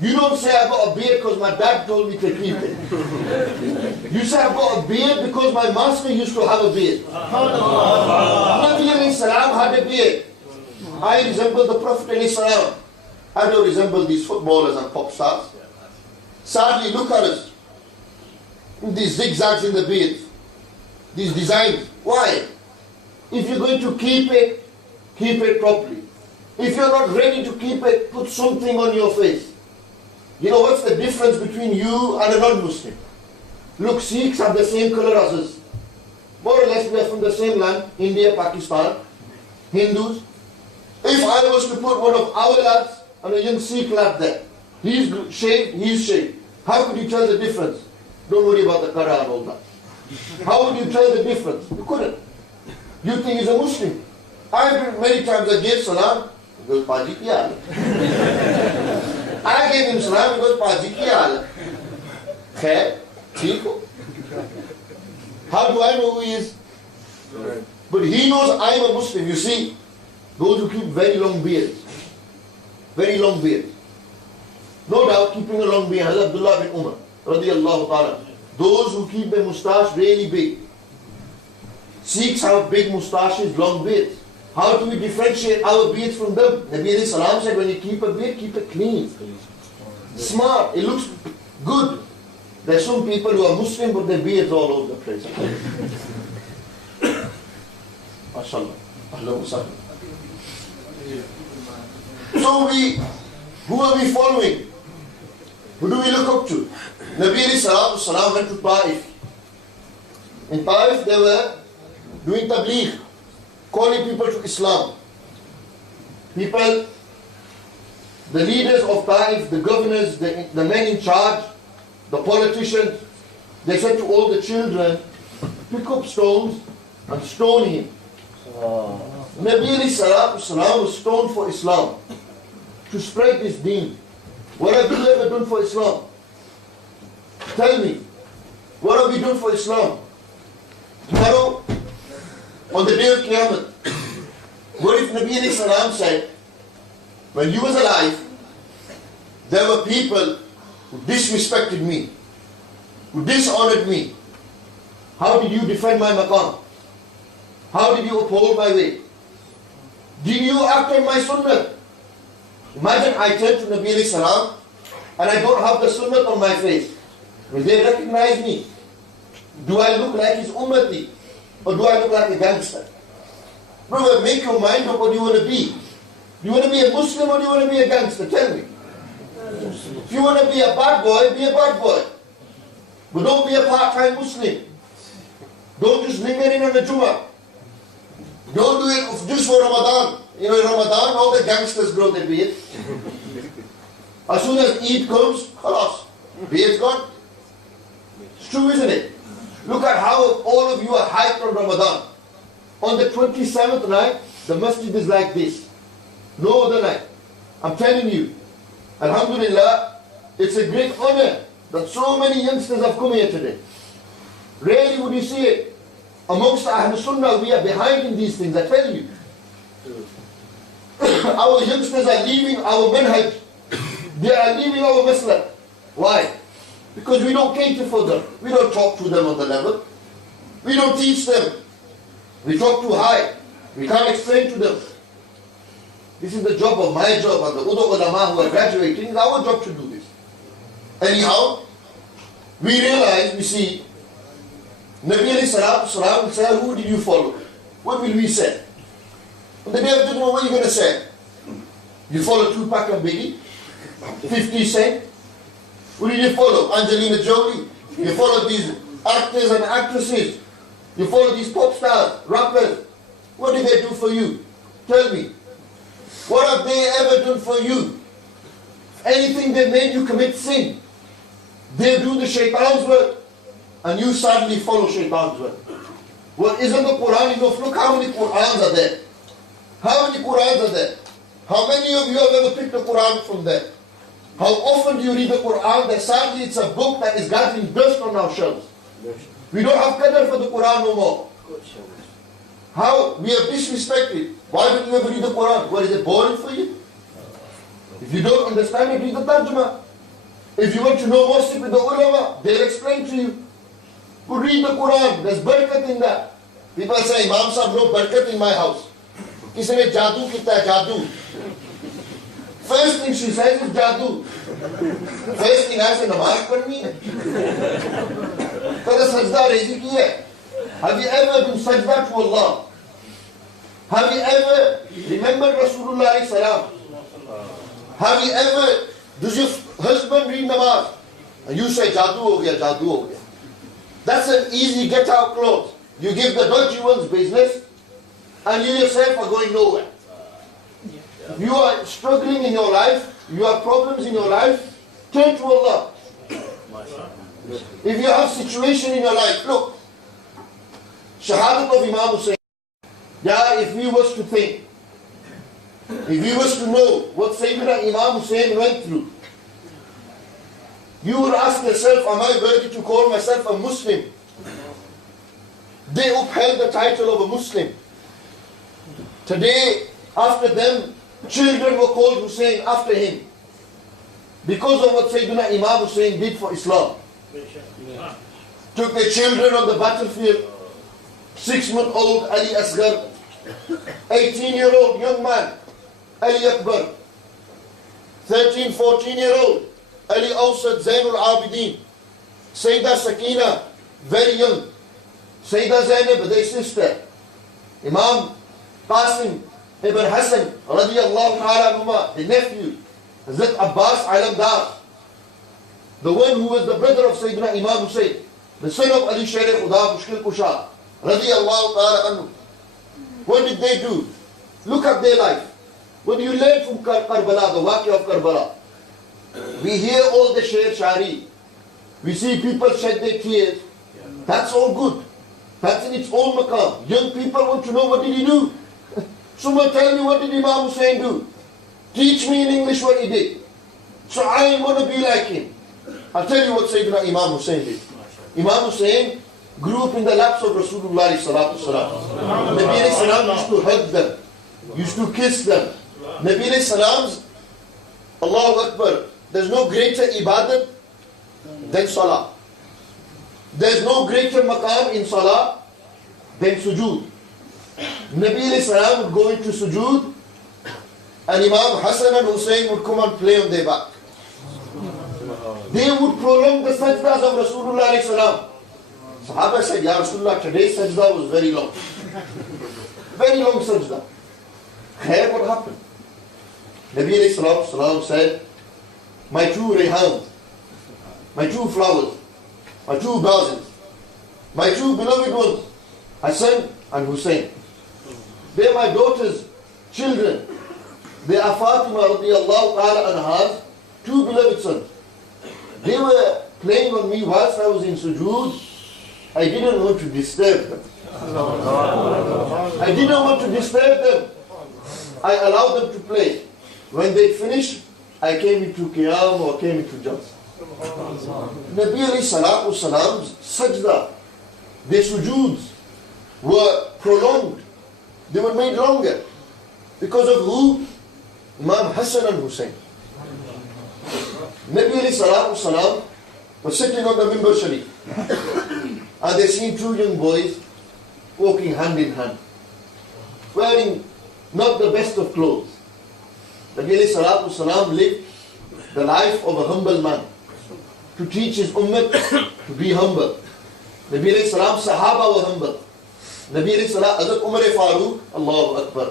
You don't say, I've got a beard because my dad told me to keep it. You say, I've got a beard because my master used to have a beard. Nabi alayhi salam had a beard. I resemble the Prophet alayhi salam. I don't resemble these footballers and pop stars. Sadly, look at us. These zigzags in the beard. These designs. Why? If you're going to keep it properly. If you're not ready to keep it, put something on your face. You know what's the difference between you and a non-Muslim? Look, Sikhs have the same color as us. More or less we are from the same land, India, Pakistan, Hindus. If I was to put one of our lads and a young Sikh lad there, he's shaved, he's shaved. How could you tell the difference? Don't worry about the Qara and all that. How would you tell the difference? You couldn't. You think he's a Muslim. Many times I gave salam, he goes, Paji ki haal hai? I gave him salam, he goes, Paji ki haal hai? Khair, theek ho. How do I know who he is? But he knows I am a Muslim. You see, those who keep very long beards. Very long beards. No doubt, keeping a long beard, Abdullah bin Umar, radiyallahu ta'ala. Those who keep their moustache really big. Sikhs have big moustaches, long beards. How do we differentiate our beards from them? Nabi alayhi salam said, when you keep a beard, keep it clean. Smart, it looks good. There are some people who are Muslim, but their beards all over the place. MashaAllah. So who are we following? Who do we look up to? Nabi alayhi salam went to Taif. In Taif they were doing tabligh, calling people to Islam. People, the leaders of Taif, the governors, the men in charge, the politicians, they said to all the children, pick up stones and stone him. Nabi alayhi salam was stoned for Islam. to spread this deen. What have you ever done for Islam? Tell me, what have you done for Islam? Tomorrow, on the day of Qiyamah, what if Nabi alayhi salam said, when you was alive, there were people who disrespected me, who dishonored me. How did you defend my maqam? How did you uphold my way? Did you act on my sunnah? Imagine I turn to Nabi alayhi salam and I don't have the sunnah on my face. Will they recognize me? Do I look like his ummati? Or do I look like a gangster? Brother, make your mind up what do you want to be. Do you want to be a Muslim or do you want to be a gangster? Tell me. If you want to be a bad boy, be a bad boy. But don't be a part-time Muslim. Don't just linger in on the Jummah. Don't do it just for Ramadan. You know, in Ramadan, all the gangsters grow their beard. As soon as Eid comes, khalas, beard's gone. It's true, isn't it? Look at how all of you are hyped on Ramadan. On the 27th night, the masjid is like this. No other night. I'm telling you. Alhamdulillah, it's a great honor that so many youngsters have come here today. Rarely would you see it. Amongst Ahlul Sunnah, we are behind in these things, I tell you. Our youngsters are leaving our manhaj. They are leaving our masla. Why? Because we don't cater for them. We don't talk to them on the level. We don't teach them. We talk too high. We can't explain to them. This is the job of my job and the other ulama who are graduating. It's our job to do this. Anyhow, we realize, we see, Nabi alayhi salatu salam said, who did you follow? What will we say? On the day of judgment, what are you going to say? You follow Tupac and Biggie? 50 Cent? Who did you follow? Angelina Jolie? You follow these actors and actresses? You follow these pop stars, rappers? What did they do for you? Tell me. What have they ever done for you? Anything they made you commit sin. They do the shaitan's work, and you sadly follow shaitan's work. Well, isn't the Quran enough? Look how many Qurans are there. How many Qurans are there? How many of you have ever picked the Quran from there? How often do you read the Quran? That sadly it's a book that is gathering dust on our shelves. We don't have qadr for the Quran no more. How we are disrespected. Why don't you ever read the Quran? What, is it boring for you? If you don't understand it, read the tarjuma. If you want to know more, sit with the ulama. They'll explain to you. But read the Quran. There's barakat in that. People say, Imam sahab, no barakat in my house. Kisne jadoo kita hai, jadoo. First thing she says is jadoo. First thing I say, namaz padhni hai. Kada sajda rezi ki hai. Have you ever done sajda to Allah? Have you ever remembered Rasulullah alayhi salam? Have you ever, does your husband read namaz? And you say, jadoo ho gaya, jadoo ho gaya. That's an easy get out clause. You give the dodgy ones business, and you yourself are going nowhere. If you are struggling in your life, you have problems in your life, turn to Allah. If you have situation in your life, look, Shahadat of Imam Hussain. Yeah, if we was to think, if we was to know what Sayyidina Imam Hussain went through, you would ask yourself, am I worthy to call myself a Muslim? They upheld the title of a Muslim. Today, after them, children were called Hussein after him. Because of what Sayyidina Imam Hussain did for Islam. Took their children on the battlefield. 6-month-old Ali Asghar. 18-year-old young man, Ali Akbar. 13, 14-year-old, Ali Awsat Zainul Abidin. Sayyidah Sakina, very young. Sayyidah Zainab, their sister. Imam Asim ibn Hassan, radiyallahu ta'ala anhuma, the nephew. Hazrat Abbas Alamdar, the one who was the brother of Sayyidina Imam Hussain, the son of Ali Sher Khuda Mushkil Kusha, radiyallahu ta'ala anhu. What did they do? Look at their life. What do you learn from Karbala, the Waqi of Karbala? We hear all the Sher Shari. We see people shed their tears. That's all good. That's in its own maqam. Young people want to know, what did he do? Someone tell me, what did Imam Hussain do? Teach me in English what he did. So I want to be like him. I'll tell you what Sayyidina Imam Hussein did. Imam Hussein grew up in the laps of Rasulullah sallallahu alaihi wasallam. Nabi alayhi salam used to hug them, used to kiss them. Nabi alayhi salam's, Allahu Akbar, there's no greater ibadat than salah. There's no greater maqam in salah than sujood. Nabi alayhi salam would go into sujood and Imam Hassan and Hussein would come and play on their back. They would prolong the sajdas of Rasulullah alayhi salam. Sahaba said, Ya Rasulullah, today's sajda was very long. Very long sajda. Khair, what happened? Nabi alayhi salam said, my two rehans, my two flowers, my two basins, my two beloved ones, Hassan and Hussein. They are my daughter's children. They are Fatima radiallahu ta'ala anha's two beloved sons. They were playing on me whilst I was in sujood. I didn't want to disturb them. I didn't want to disturb them. I allowed them to play. When they finished, I came into qiyam or came into jalsa. Nabi alayhi salatu salam's sajda, their sujoods were prolonged. They were made longer. Because of who? Imam Hassan and Hussein. Nabi alayhi salatu salam was sitting on the Mimbar Sharif. And they seen two young boys walking hand in hand, wearing not the best of clothes. Nabi alayhi salatu salam lived the life of a humble man, to teach his ummah to be humble. Nabi alayhi salam sahaba were humble. Nabi alayhi salam, Hazrat Umar Farooq, Allahu Akbar.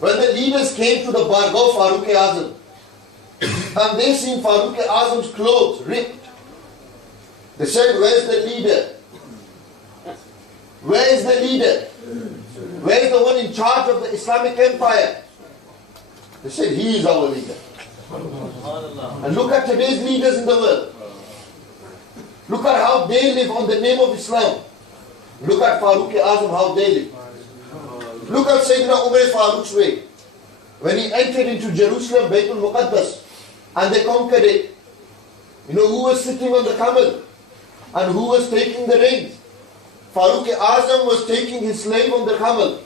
When the leaders came to the Bargav Farooq-e-Azam, and they seen Farooq-e-Azam's clothes ripped, they said, where's the leader? Where is the leader? Where is the one in charge of the Islamic Empire? They said, he is our leader. And look at today's leaders in the world. Look at how they live on the name of Islam. Look at Farooq-e-Azam, how they live. Look at Sayyidina Umar Farooq's way. When he entered into Jerusalem, Baytul Muqaddas, and they conquered it. You know who was sitting on the camel? And who was taking the reins? Farooq-e-Azam was taking his slave on the camel.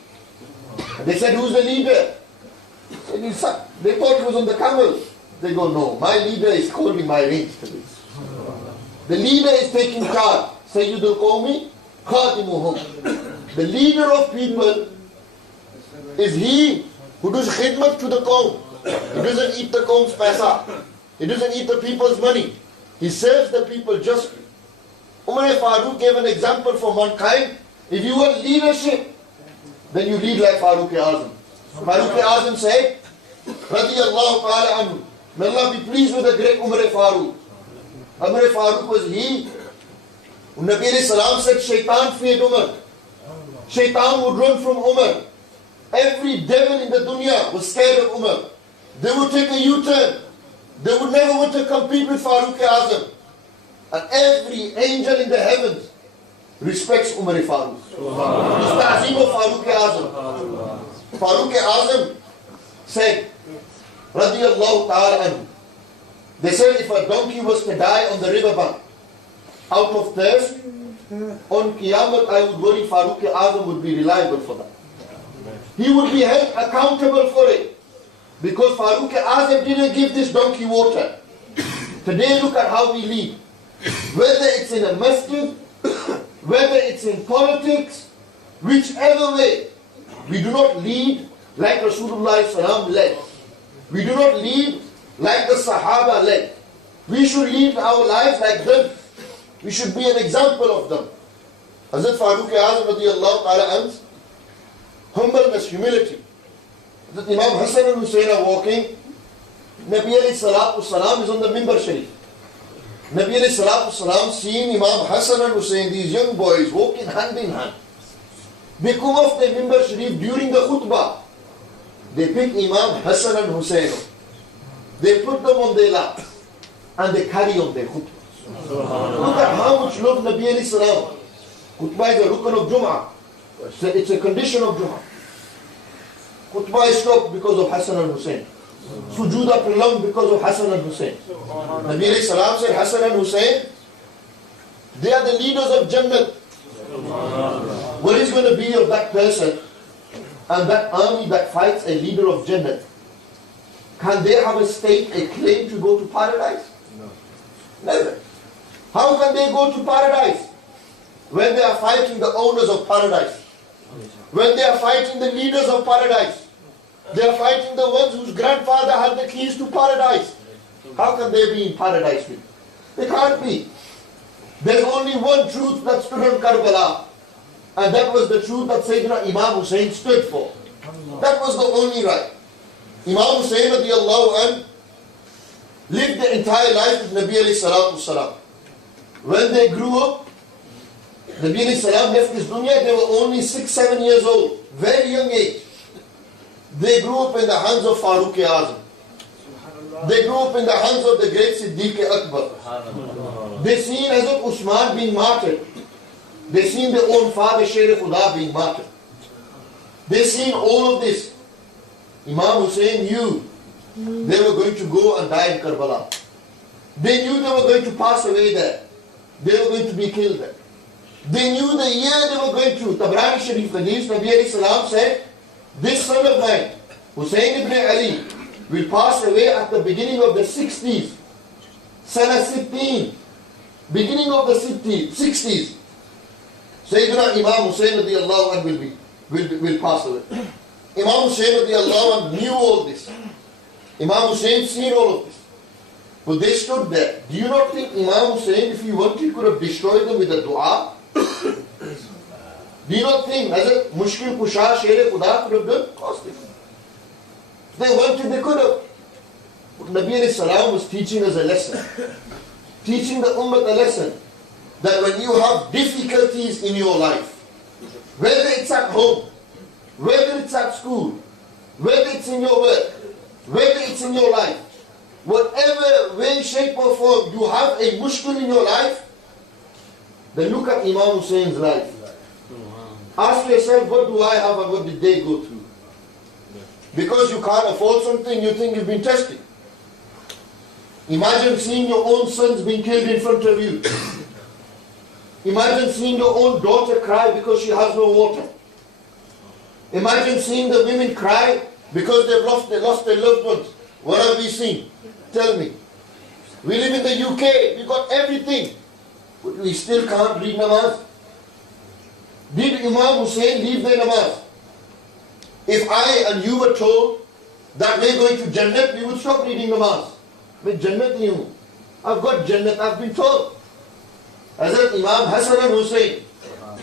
And they said, who's the leader? They thought he was on the camel. They go, no, my leader is holding my reins today. The leader is taking charge. Sayyidul Qawmi, Khadimuhum. The leader of people is he who does khidmat to the Qawm. He doesn't eat the Qawm's paisa. He doesn't eat the people's money. He serves the people justly. Umar Farooq gave an example for mankind. If you want leadership, then you lead like Farooq-e-Azam. Farooq-e-Azam said, Radiyallahu ta'ala anhu, may Allah be pleased with the great Umar Farooq. Umar Farooq was he. Nabi alayhi salam said, Shaitan feared Umar. Shaitan would run from Umar. Every devil in the dunya was scared of Umar. They would take a U-turn. They would never want to compete with Farooq-e-Azam. And every angel in the heavens respects Umar Farooq. It's the Asim of Farooq-e-Azam. Farooq-e-Azam said, Radiyallahu ta'ala anhu, they said if a donkey was to die on the riverbank out of thirst, on Qiyamah I would worry Farooq-e-Azam would be reliable for that. He would be held accountable for it. Because Farooq-e-Azam didn't give this donkey water. Today look at how we lead. Whether it's in a masjid, whether it's in politics, whichever way, we do not lead like Rasulullah sallam led. We do not lead like the Sahaba led. We should lead our lives like them. We should be an example of them. Hazrat Farooq-e-Azam radiyallahu ta'ala anhu, humbleness, humility. That Imam Hassan and Hussein are walking. Nabi alayhi salatu salam is on the Mimbar Sharif. Nabi alayhi salatu salam seeing Imam Hassan and Hussein, these young boys walking hand in hand. They come off the Mimbar Sharif during the khutbah. They pick Imam Hassan and Hussein. They put them on their lap and they carry on their khutbah. Look at how much love Nabi alayhi salam. Khutbah is a rukn of Jum'ah. It's a condition of Jum'ah. Khutbah is stopped because of Hassan and Hussein. Sujood are prolonged because of Hassan and Hussein. Nabi alayhi salam said, Hassan and Hussein, they are the leaders of Jannat. What is going to be of that person and that army that fights a leader of Jannat? Can they have a stake, a claim to go to paradise? No. Never. How can they go to paradise when they are fighting the owners of paradise? When they are fighting the leaders of paradise? They are fighting the ones whose grandfather had the keys to paradise. How can they be in paradise with? They can't be. There's only one truth that stood on Karbala, and that was the truth that Sayyidina Imam Hussein stood for. That was the only right. Imam Hussein radiallahu anh lived their entire life with Nabi alayhi salatu salam. When they grew up, Nabi alayhi salam left this dunya, they were only 6-7 years old, very young age. They grew up in the hands of Farooq-e-Azam. They grew up in the hands of the great Siddiq Akbar. They seen Hazrat Usman being martyred. They seen their own father Sher Khuda being martyred. They seen all of this. Imam Hussein knew they were going to go and die in Karbala. They knew they were going to pass away there. They were going to be killed there. They knew the year they were going to. Tabrani Sharif, the news, Nabi alayhi salam said, this son of mine, Hussein ibn Ali, will pass away at the beginning of the 60s. Sana 16. Beginning of the 60s. Sayyidina Imam Hussein radiallahu anh will pass away. Imam Hussein radiallahu anh knew all this. Imam Hussein seen all of this. But they stood there. Do you not think Imam Hussein, if he wanted, could have destroyed them with a dua? Do you not think, as a Mushkil Kusha, Sher Khuda could have done? Of course they could. They wanted, they could have. But Nabi alayhi salam was teaching us a lesson. Teaching the ummah a lesson. That when you have difficulties in your life, whether it's at home, whether it's at school, whether it's in your work, whether it's in your life, whatever way, shape or form you have a mushkil in your life, then look at Imam Hussein's life. Ask yourself, what do I have and what did they go through? Because you can't afford something, you think you've been tested. Imagine seeing your own sons being killed in front of you. Imagine seeing your own daughter cry because she has no water. Imagine seeing the women cry because they lost their loved ones. What have we seen? Tell me. We live in the UK, we got everything, but we still can't read namaz. Did Imam Hussein leave the namaz? If I and you were told that we're going to Jannat, we would stop reading namaz. With Jannat you, I've got Jannat, I've been told. Hazrat Imam Hassan and Hussein,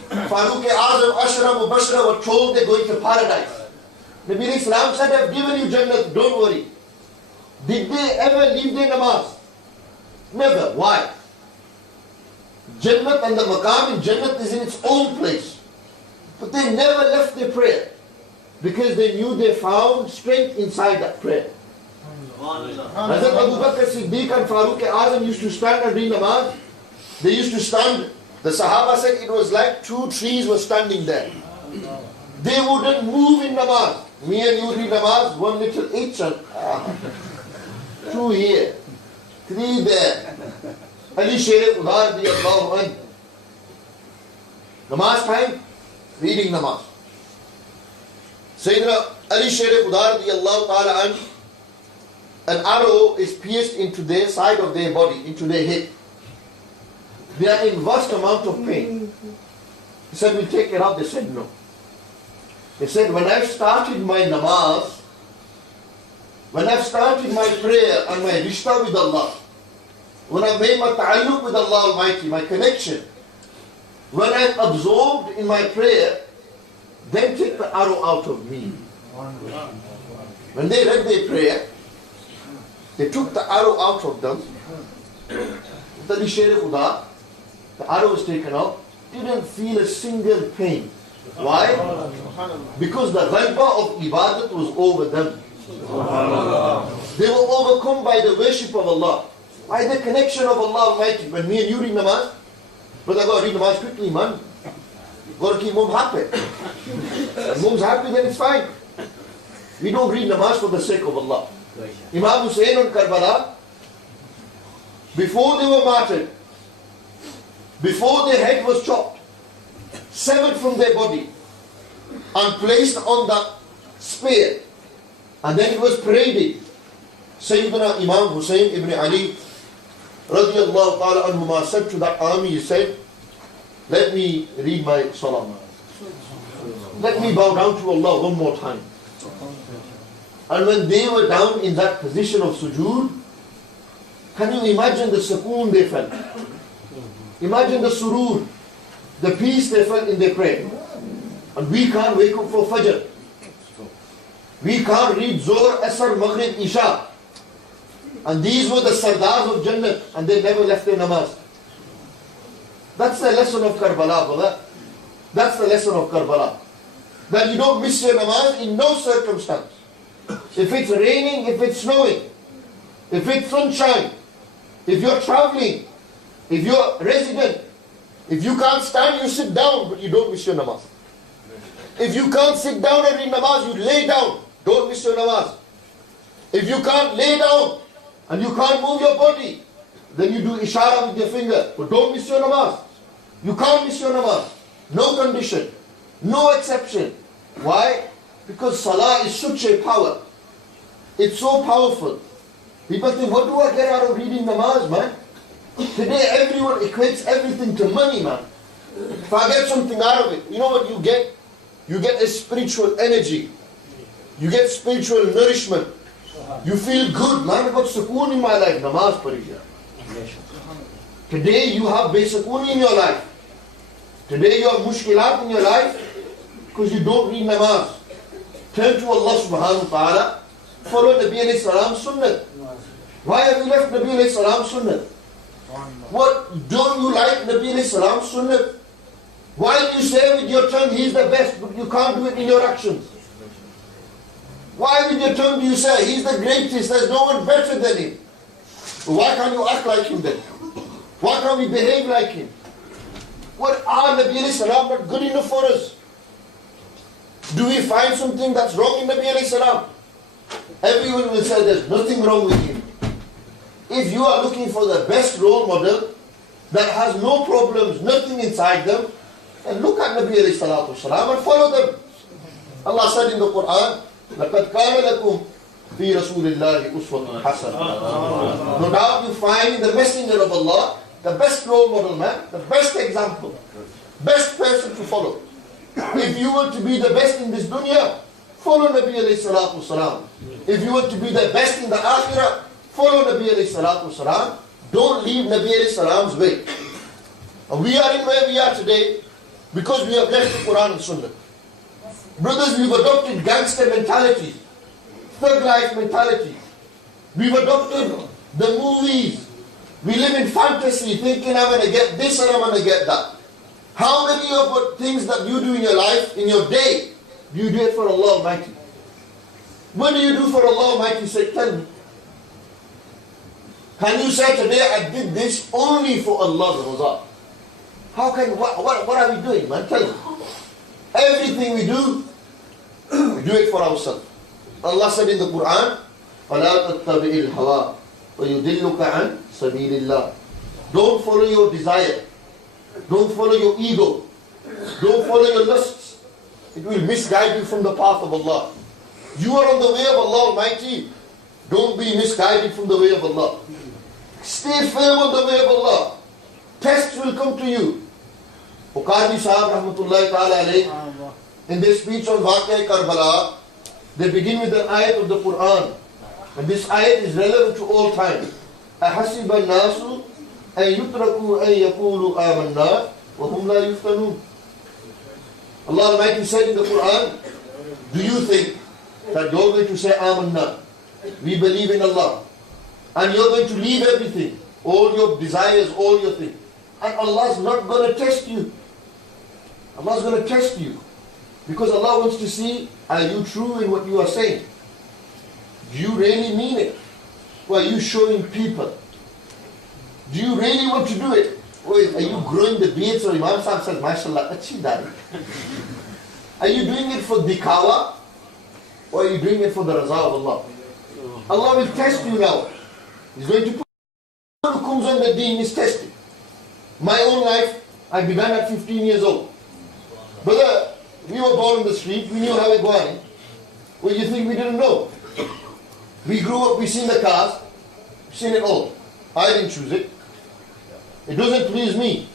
Farooq-e-Azam, Ashra Mubashra were told they're going to paradise. Nabi Islam said, I've given you Jannat, don't worry. Did they ever leave their namaz? Never. Why? Jannat and the maqam in Jannat is in its own place. But they never left their prayer. Because they knew they found strength inside that prayer. Hazrat Abu Bakr Siddiq and Farooq-e-Azam used to stand and read namaz. They used to stand. The Sahaba said it was like 2 trees were standing there. They wouldn't move in namaz. Me and you read namaz, 1 little each and 2 here, 3 there. Ali Sher Khuda radiallahu anh. Namaz time, reading namaz. Sayyidina Ali Sher Khuda radiallahu ta'ala anh, an arrow is pierced into their side of their body, into their hip. They are in vast amount of pain. He said, we'll take it out. They said, no. They said, when I've started my namaz, when I've started my prayer and my rishta with Allah, when I've made my ta'alluq with Allah Almighty, my connection, when I'm absorbed in my prayer, then take the arrow out of me. When they read their prayer, they took the arrow out of them. The Sher Khuda, the arrow was taken out, didn't feel a single pain. Why? Because the ghalba of ibadat was over them. They were overcome by the worship of Allah, by the connection of Allah Almighty. When me and you read namaz, brother, go read namaz quickly, man. Got to keep mom happy. When mom's happy, then it's fine. We don't read namaz for the sake of Allah. Imam Hussein on Karbala, before they were martyred, before their head was chopped, severed from their body, and placed on that spear, and then it was paraded, Sayyidina Imam Hussein ibn Ali radiyallahu ta'ala anhuma said to that army, he said, let me read my salah. Let me bow down to Allah one more time. And when they were down in that position of sujood, can you imagine the sukoon they felt? Imagine the surur, the peace they felt in their prayer. And we can't wake up for Fajr. We can't read Zohr, Asr, Maghrib, Isha. And these were the Sardars of Jannah, and they never left their namaz. That's the lesson of Karbala, brother. That's the lesson of Karbala. That you don't miss your namaz in no circumstance. If it's raining, if it's snowing, if it's sunshine, if you're traveling, if you're resident, if you can't stand, you sit down, but you don't miss your namaz. If you can't sit down and read namaz, you lay down, don't miss your namaz. If you can't lay down and you can't move your body, then you do ishara with your finger, but don't miss your namaz. You can't miss your namaz. No condition, no exception. Why? Because salah is such a power. It's so powerful. People think, what do I get out of reading namaz, man? Today everyone equates everything to money, man. If I get something out of it, you know what you get? You get a spiritual energy. You get spiritual nourishment. You feel good, man. I've got sukoon in my life. Namaz pariya. Today you have sukoon in your life. Today you have mushkilat in your life because you don't read namaz. Turn to Allah subhanahu wa ta'ala. Follow Nabi alayhi salam sunnah. Why have you left Nabi alayhi salam sunnah? What, don't you like Nabi alayhi salam sunnah? Why do you say with your tongue he's the best, but you can't do it in your actions? Why with your tongue do you say he's the greatest, there's no one better than him? Why can't you act like him then? Why can't we behave like him? What are Nabi alayhi salam not good enough for us? Do we find something that's wrong in Nabi alayhi salam? Everyone will say there's nothing wrong with him. If you are looking for the best role model that has no problems, nothing inside them, then look at Nabi alayhi salatu wasalam and follow them. Allah said in the Quran, لَقَدْ كَانَ لَكُمْ فِي رَسُولِ اللَّهِ أُسْوَةٌ حَسَنَةٌ. No doubt you find in the messenger of Allah the best role model, man, the best example, best person to follow. If you want to be the best in this dunya, follow Nabi alayhi salatu wasalam. If you want to be the best in the akhirah, follow Nabi alayhi salatu wasalam. Don't leave Nabi alayhi salam's way. And we are in where we are today because we have left the Quran and Sunnah. Brothers, we've adopted gangster mentality, thug life mentality. We've adopted the movies. We live in fantasy thinking I'm going to get this and I'm going to get that. How many of the things that you do in your life, in your day, do you do it for Allah Almighty? What do you do for Allah Almighty? Say, tell me. Can you say today I did this only for Allah's Raza? How can, what are we doing, man? Tell me. Everything we do it for ourselves. Allah said in the Quran, فَلَا تَتَّبِئِ الْهَوَىٰ وَيُدِلُّكَ عَنْ سَبِيلِ اللَّهِ. Don't follow your desire. Don't follow your ego. Don't follow your lusts. It will misguide you from the path of Allah. You are on the way of Allah Almighty. Don't be misguided from the way of Allah. Stay firm on the way of Allah. Tests will come to you. Qadi Sahab Rahmatullahi Ta'ala alayhi, in their speech on Waqia Karbala, they begin with an ayat of the Quran. And this ayat is relevant to all time. أَحَسِبَ النَّاسُ أَن يُتْرَكُوا أَن يَقُولُوا آمَنَّا وَهُمْ لَا يُفْتَنُونَ. Allah Almighty said in the Quran, do you think that you're going to say Amanna, we believe in Allah, and you're going to leave everything, all your desires, all your things, and Allah's not going to test you? Allah's going to test you. Because Allah wants to see, are you true in what you are saying? Do you really mean it? Or are you showing people? Do you really want to do it? Or are you growing the beard so Imam Sahib says, MashaAllah, achhi dari? Are you doing it for dikawa? Or are you doing it for the raza of Allah? Allah will test you now. He's going to put who comes on the deen is tested. My own life, I began at 15 years old. Brother, we were born in the street, we knew how it was. Well, you think we didn't know? We grew up, we seen the cars, we've seen it all. I didn't choose it. It doesn't please me.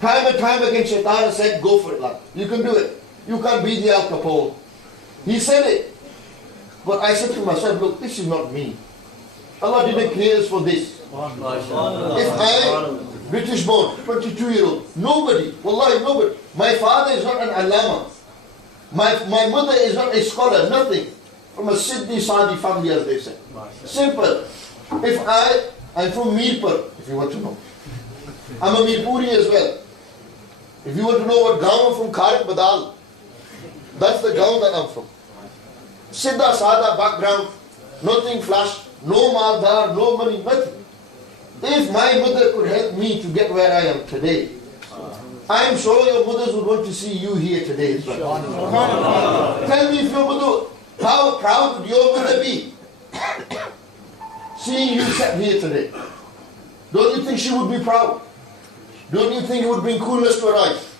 Time and time again, Shaitan has said, go for it, lad. You can do it. You can't be the Al Capone. He said it. But I said to myself, look, this is not me. Allah didn't create us for this. If I, British born, 22-year-old, nobody, wallahi nobody. My father is not an alama. My mother is not a scholar, nothing. From a Siddi Saadi family, as they say. Simple. If I'm from Mirpur, if you want to know. I'm a Mirpuri as well. If you want to know what gaon I'm from, Kharik Badal. That's the gaon that I'm from. Siddha Sada background, nothing flash, no maldar, no money, nothing. If my mother could help me to get where I am today, I'm sure your mothers would want to see you here today as well. Tell me if your mother, how proud would your mother be seeing you sat here today? Don't you think she would be proud? Don't you think it would bring coolness to her eyes?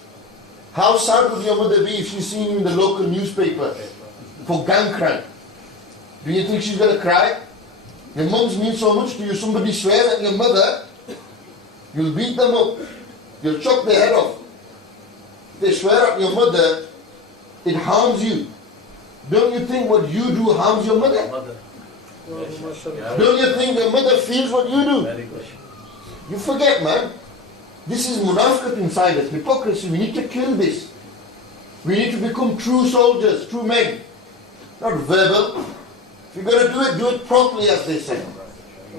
How sad would your mother be if she's seen you in the local newspaper for gang crime? Do you think she's going to cry? Your mums mean so much to you. Somebody swears at your mother, you'll beat them up. You'll chop their head off. If they swear at your mother, it harms you. Don't you think what you do harms your mother? Don't you think your mother feels what you do? You forget, man. This is munafiqat inside us, hypocrisy. We need to kill this. We need to become true soldiers, true men. Not verbal. If you're going to do it properly, as they say.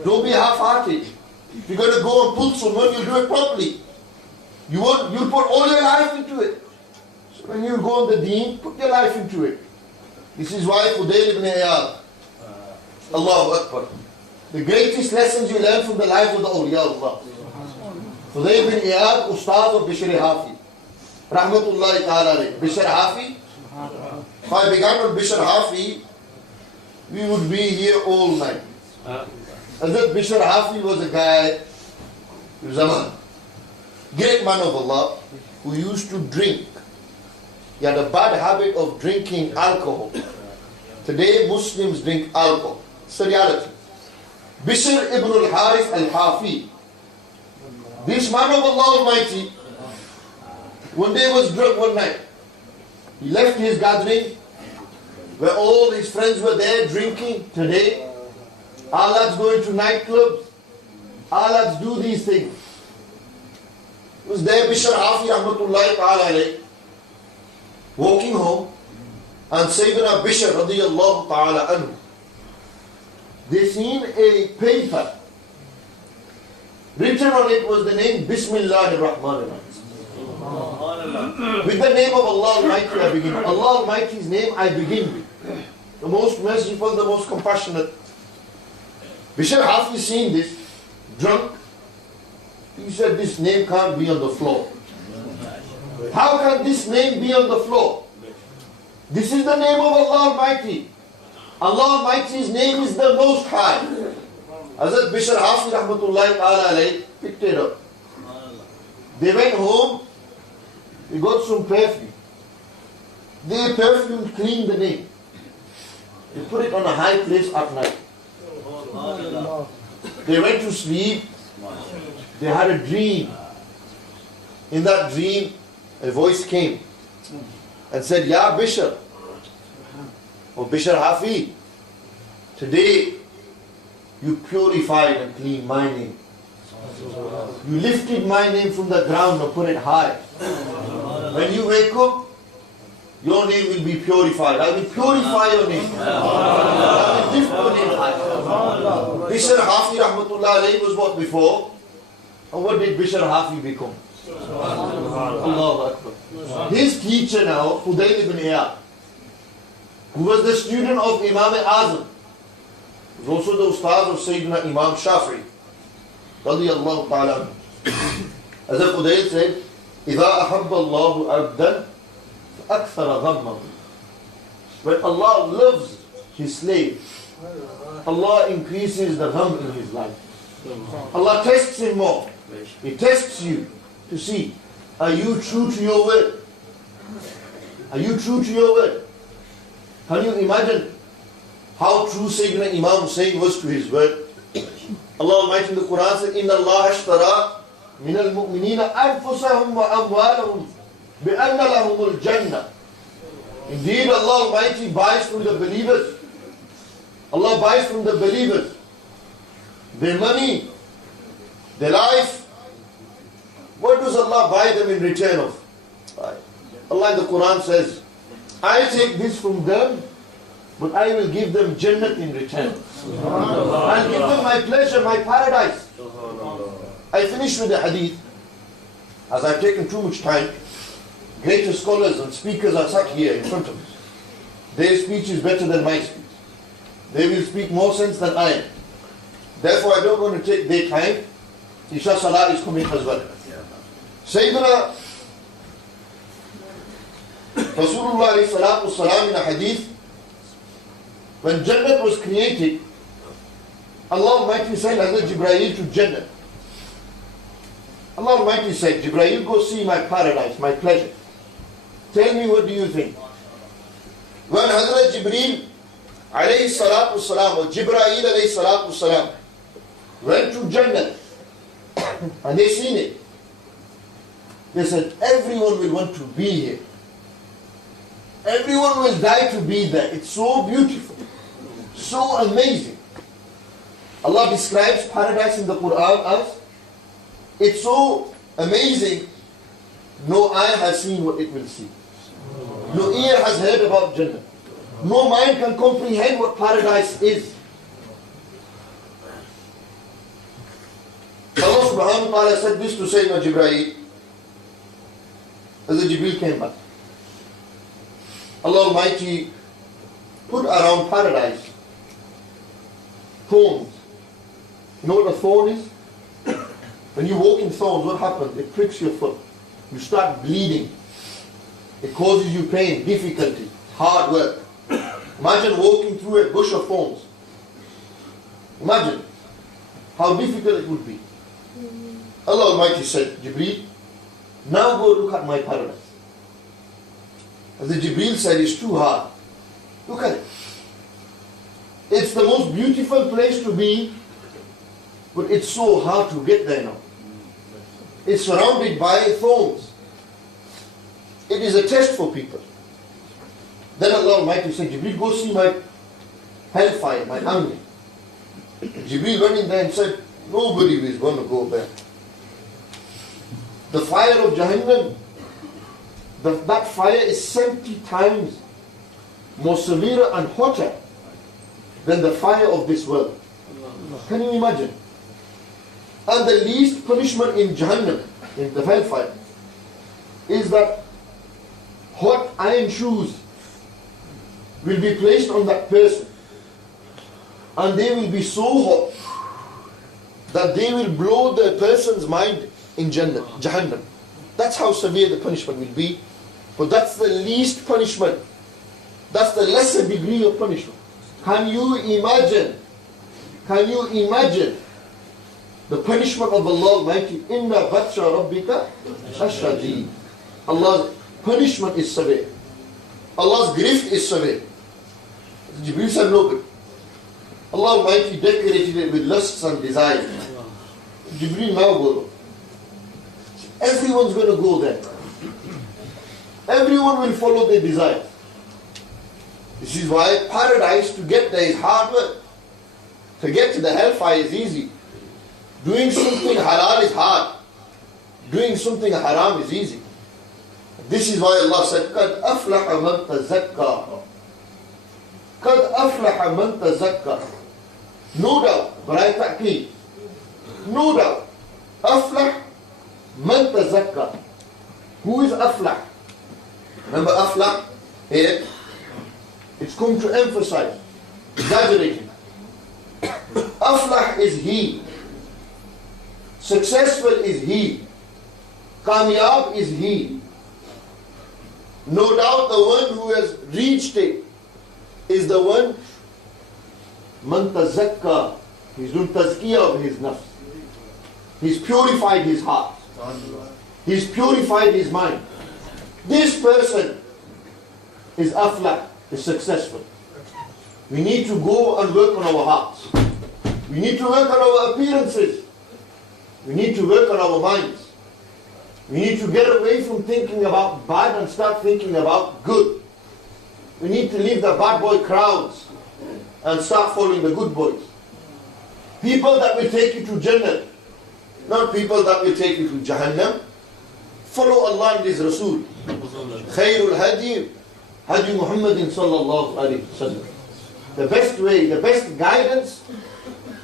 Don't be half-hearted. If you're going to go and pull someone, you do it properly. You'll put all your life into it. So when you go on the deen, put your life into it. This is why Fudail ibn Iyad, Allahu Akbar. The greatest lessons you learn from the life of the awliya Allah. Fudail ibn Iyad, Ustad of Bishr Hafi. Rahmatullahi ta'ala alayhi. Bishr Hafi. If I began on Bishr Hafi, we would be here all night. Hazrat Bishr Hafi was a guy, he was a man, great man of Allah, who used to drink. He had a bad habit of drinking alcohol. Today Muslims drink alcohol. It's a reality. Bishr ibn al-Harith al-Hafi. This man of Allah Almighty, one day was drunk one night. He left his gathering, where all his friends were there drinking. Today, our lads go into nightclubs. Our lads do these things. It was there Bishr Hafi rahmatullahi ta'ala alayhi, walking home, and Sayyidina Bishr radiyallahu ta'ala anhu, they seen a paper. Written on it was the name Bismillahir Rahmanir Rahim. With the name of Allah Almighty I begin. Allah Almighty's name I begin with. The most merciful, the most compassionate. Bishr Hafi seen this, drunk. He said, this name can't be on the floor. How can this name be on the floor? This is the name of Allah Almighty. Allah Almighty's name is the Most High. Hazrat Bishr Hafi rahmatullahi ta'ala alayhi picked it up. They went home, they got some perfume. They perfume cleaned the name. They put it on a high place at night. They went to sleep. They had a dream. In that dream, a voice came and said, Ya Bishr, or Bishr Hafi, today you purified and cleaned my name. You lifted my name from the ground and put it high. When you wake up, your name will be purified. I will purify your name. I will lift your name high. Bishr Hafi rahmatullah alayhi was what before? And what did Bishr Hafi become? Allahu Akbar. His teacher now, Fudail ibn Iyad, who was the student of Imam Asim, was also the Ustad of Sayyidina Imam Shafi'i, radiyallahu ta'ala. As Fudail said, إِذَا أَحَبَّ اللَّهُ عَبْدًا فَأَكْثَرَ غَمَّهُ. When Allah loves His slave, Allah increases the gham in his life. Allah tests him more. He tests you to see, are you true to your word? Are you true to your word? Can you imagine how true Sayyidina Imam Hussain was to his word? Allah Almighty in the Quran said, إِنَّ اللَّهَ اشْتَرَى مِنَ الْمُؤْمِنِينَ أَنفُسَهُمْ وَأَمْوَالَهُمْ بِأَنَّ لَهُمُ الْجَنَّةِ. Indeed, Allah Almighty buys from the believers. Allah buys from the believers their money, their life. What does Allah buy them in return of? Allah in the Quran says, I take this from them, but I will give them Jannah in return. I'll give them my pleasure, my paradise. I finish with the hadith. As I've taken too much time, greater scholars and speakers are sat here in front of us. Their speech is better than my speech. They will speak more sense than I am. Therefore, I don't want to take their time. Isha Salah is coming as well. Sayyidina Rasulullah alayhi salatu wasalam in a hadith, when Jannah was created, Allah Almighty sent Hazrat Jibreel to Jannah. Allah Almighty said, Jibreel, go see my paradise, my pleasure. Tell me, what do you think? When Hazrat Jibreel alayhi salatu wasalam, or Jibreel alayhi salatu wasalam, went to Jannah, and they seen it, they said, everyone will want to be here. Everyone will die to be there. It's so beautiful, so amazing. Allah describes paradise in the Quran as, it's so amazing, no eye has seen what it will see. No ear has heard about Jannah. No mind can comprehend what paradise is. Allah subhanahu wa ta'ala said this to Sayyidina Jibreel as the Jibreel came back. Allah Almighty put around paradise thorns. You know what a thorn is? When you walk in thorns, what happens? It pricks your foot. You start bleeding. It causes you pain, difficulty, hard work. Imagine walking through a bush of thorns. Imagine how difficult it would be. Allah Almighty said, Jibreel, now go look at my paradise. As the Jibreel said, it's too hard. Look at it. It's the most beautiful place to be, but it's so hard to get there now. It's surrounded by thorns. It is a test for people. Then Allah Almighty said, Jibreel, go see my hellfire, my hunger. Jibreel went in there and said, nobody is going to go there. The fire of Jahannam, that fire is 70 times more severe and hotter than the fire of this world. Can you imagine? And the least punishment in Jahannam, in the hellfire, is that hot iron shoes will be placed on that person, and they will be so hot that they will blow the person's mind in Jahannam. That's how severe the punishment will be. But that's the least punishment. That's the lesser degree of punishment. Can you imagine? Can you imagine the punishment of Allah Almighty? Inna batsha rabbika ashadid. Allah's punishment is severe. Allah's grift is severe. Jibreel said, no, but Allah Almighty decorated it with lusts and desires. Jibreel now go. Everyone's going to go there. Everyone will follow their desires. This is why paradise, to get there, is hard work. To get to the hellfire is easy. Doing something halal is hard. Doing something haram is easy. This is why Allah said, قَدْ أَفْلَحَ مَنْ تَزَكَّى. قَدْ أَفْلَحَ مَنْ تَزَكَّى. No doubt, but I ta'keed. No doubt. أَفْلَحَ مَنْ تَزَكَّى. Who is أَفْلَحَ? Remember أَفْلَحَ? Here. It's come to emphasize, exaggerating. Aflah is he. Successful is he. Kamyab is he. No doubt the one who has reached it is the one Man tazakka. He's doing tazkiyah of his nafs. He's purified his heart. He's purified his mind. This person is aflah, is successful. We need to go and work on our hearts. We need to work on our appearances. We need to work on our minds. We need to get away from thinking about bad and start thinking about good. We need to leave the bad boy crowds and start following the good boys. People that will take you to Jannah, not people that will take you to Jahannam. Follow Allah and His Rasul. Khairul hadi, hadi Muhammadin sallallahu alayhi wa sallam. The best way, the best guidance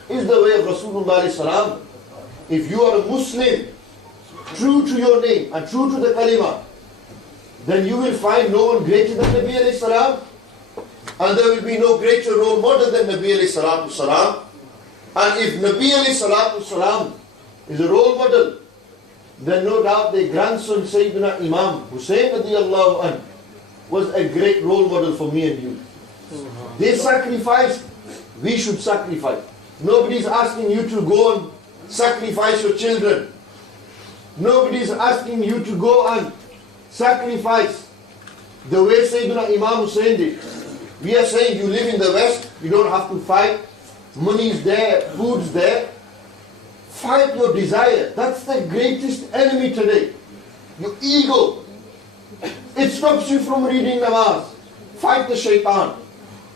is the way of Rasulullah alayhi salam. If you are a Muslim, true to your name and true to the kalima, then you will find no one greater than Nabi alayhi salam, and there will be no greater role model than Nabi alayhi salatu salam. And if Nabi alayhi salatu salam is a role model, then no doubt their grandson Sayyidina Imam Hussein radiyallahu anhu was a great role model for me and you. They sacrificed, we should sacrifice. Nobody is asking you to go and sacrifice your children. Nobody is asking you to go and sacrifice the way Sayyidina Imam Hussein did. We are saying you live in the West, you don't have to fight. Money is there, food's there. Fight your desire. That's the greatest enemy today. Your ego. It stops you from reading namaz. Fight the shaitan.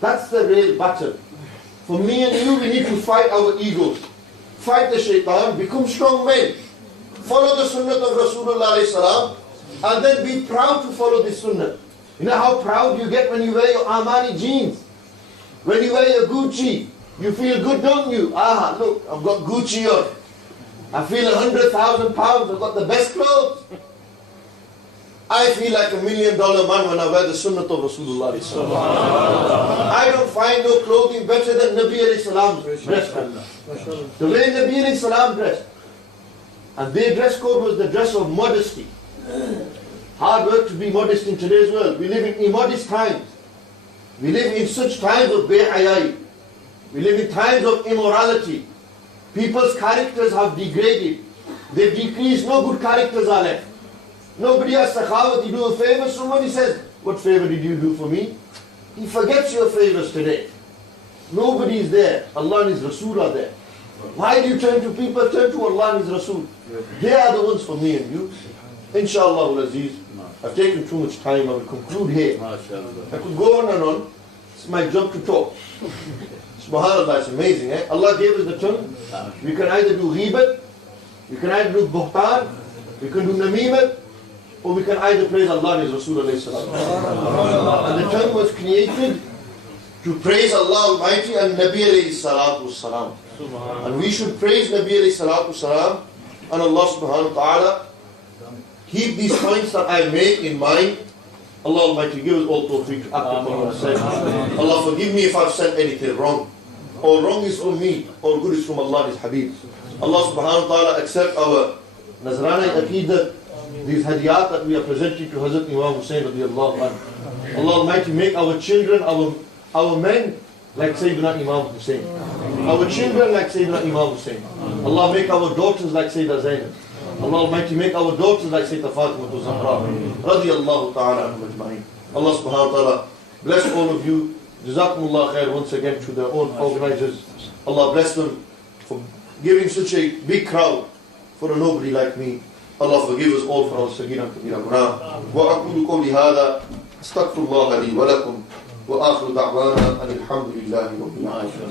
That's the real battle. For me and you, we need to fight our egos. Fight the shaitan, become strong men. Follow the sunnah of Rasulullah alayhi salam, and then be proud to follow the sunnah. You know how proud you get when you wear your Armani jeans? When you wear your Gucci, you feel good, don't you? Ah, look, I've got Gucci on. I feel 100,000 pounds, I've got the best clothes. I feel like $1 million man when I wear the sunnah of Rasulullah alayhi salam. I don't find no clothing better than Nabi alayhi salam's dress. The way Nabi alayhi salam dressed. And their dress code was the dress of modesty. Hard work to be modest in today's world. We live in immodest times. We live in such times of bay'ayai. We live in times of immorality. People's characters have degraded. They've decreased. No good characters are left. Nobody has sakhawat. You do a favor, somebody says, what favor did you do for me? He forgets your favors today. Nobody is there. Allah and His Rasul are there. Why do you turn to people? Turn to Allah and His Rasul. They are the ones for me and you. Inshallah al-Aziz. I've taken too much time. I will conclude here. I could go on and on. It's my job to talk. SubhanAllah, it's amazing. Allah gave us the tongue. We can either do ghibat, we can either do buhtan, we can do namimat, or we can either praise Allah and His Rasul alayhi salam. And the tongue was created to praise Allah Almighty and Nabi alayhi salatu salam. And we should praise Nabi alayhi salatu salam and Allah subhanahu wa ta'ala. Keep these points that I make in mind. Allah Almighty give us all tawfiq to act upon what I said. Allah forgive me if I've said anything wrong. All wrong is from me, all good is from Allah and His Habib. Allah subhanahu wa ta'ala accept our Nazrani Aqidah, these hadiyat that we are presenting to Hazrat Imam Hussein radiyallahu anhu. Allah Almighty make our children, our men like Sayyidina Imam Hussein. Our children like Sayyidina Imam Hussein. Allah make our daughters like Sayyidah Zainab. Allah Almighty make our daughters like Sayyidah Fatima Zahra radiyallahu ta'ala anhum ajma'in. Allah subhanahu wa ta'ala bless all of you. Jazakumullah khair once again to their own organizers. Allah bless them for giving such a big crowd for a nobody like me. Allah forgive us all for our saghira and kabira guna. Wa aqulu qawli hadha astaghfirullah li wa lakum wa akhiru da'wana alhamdulillahi rabbil alamin.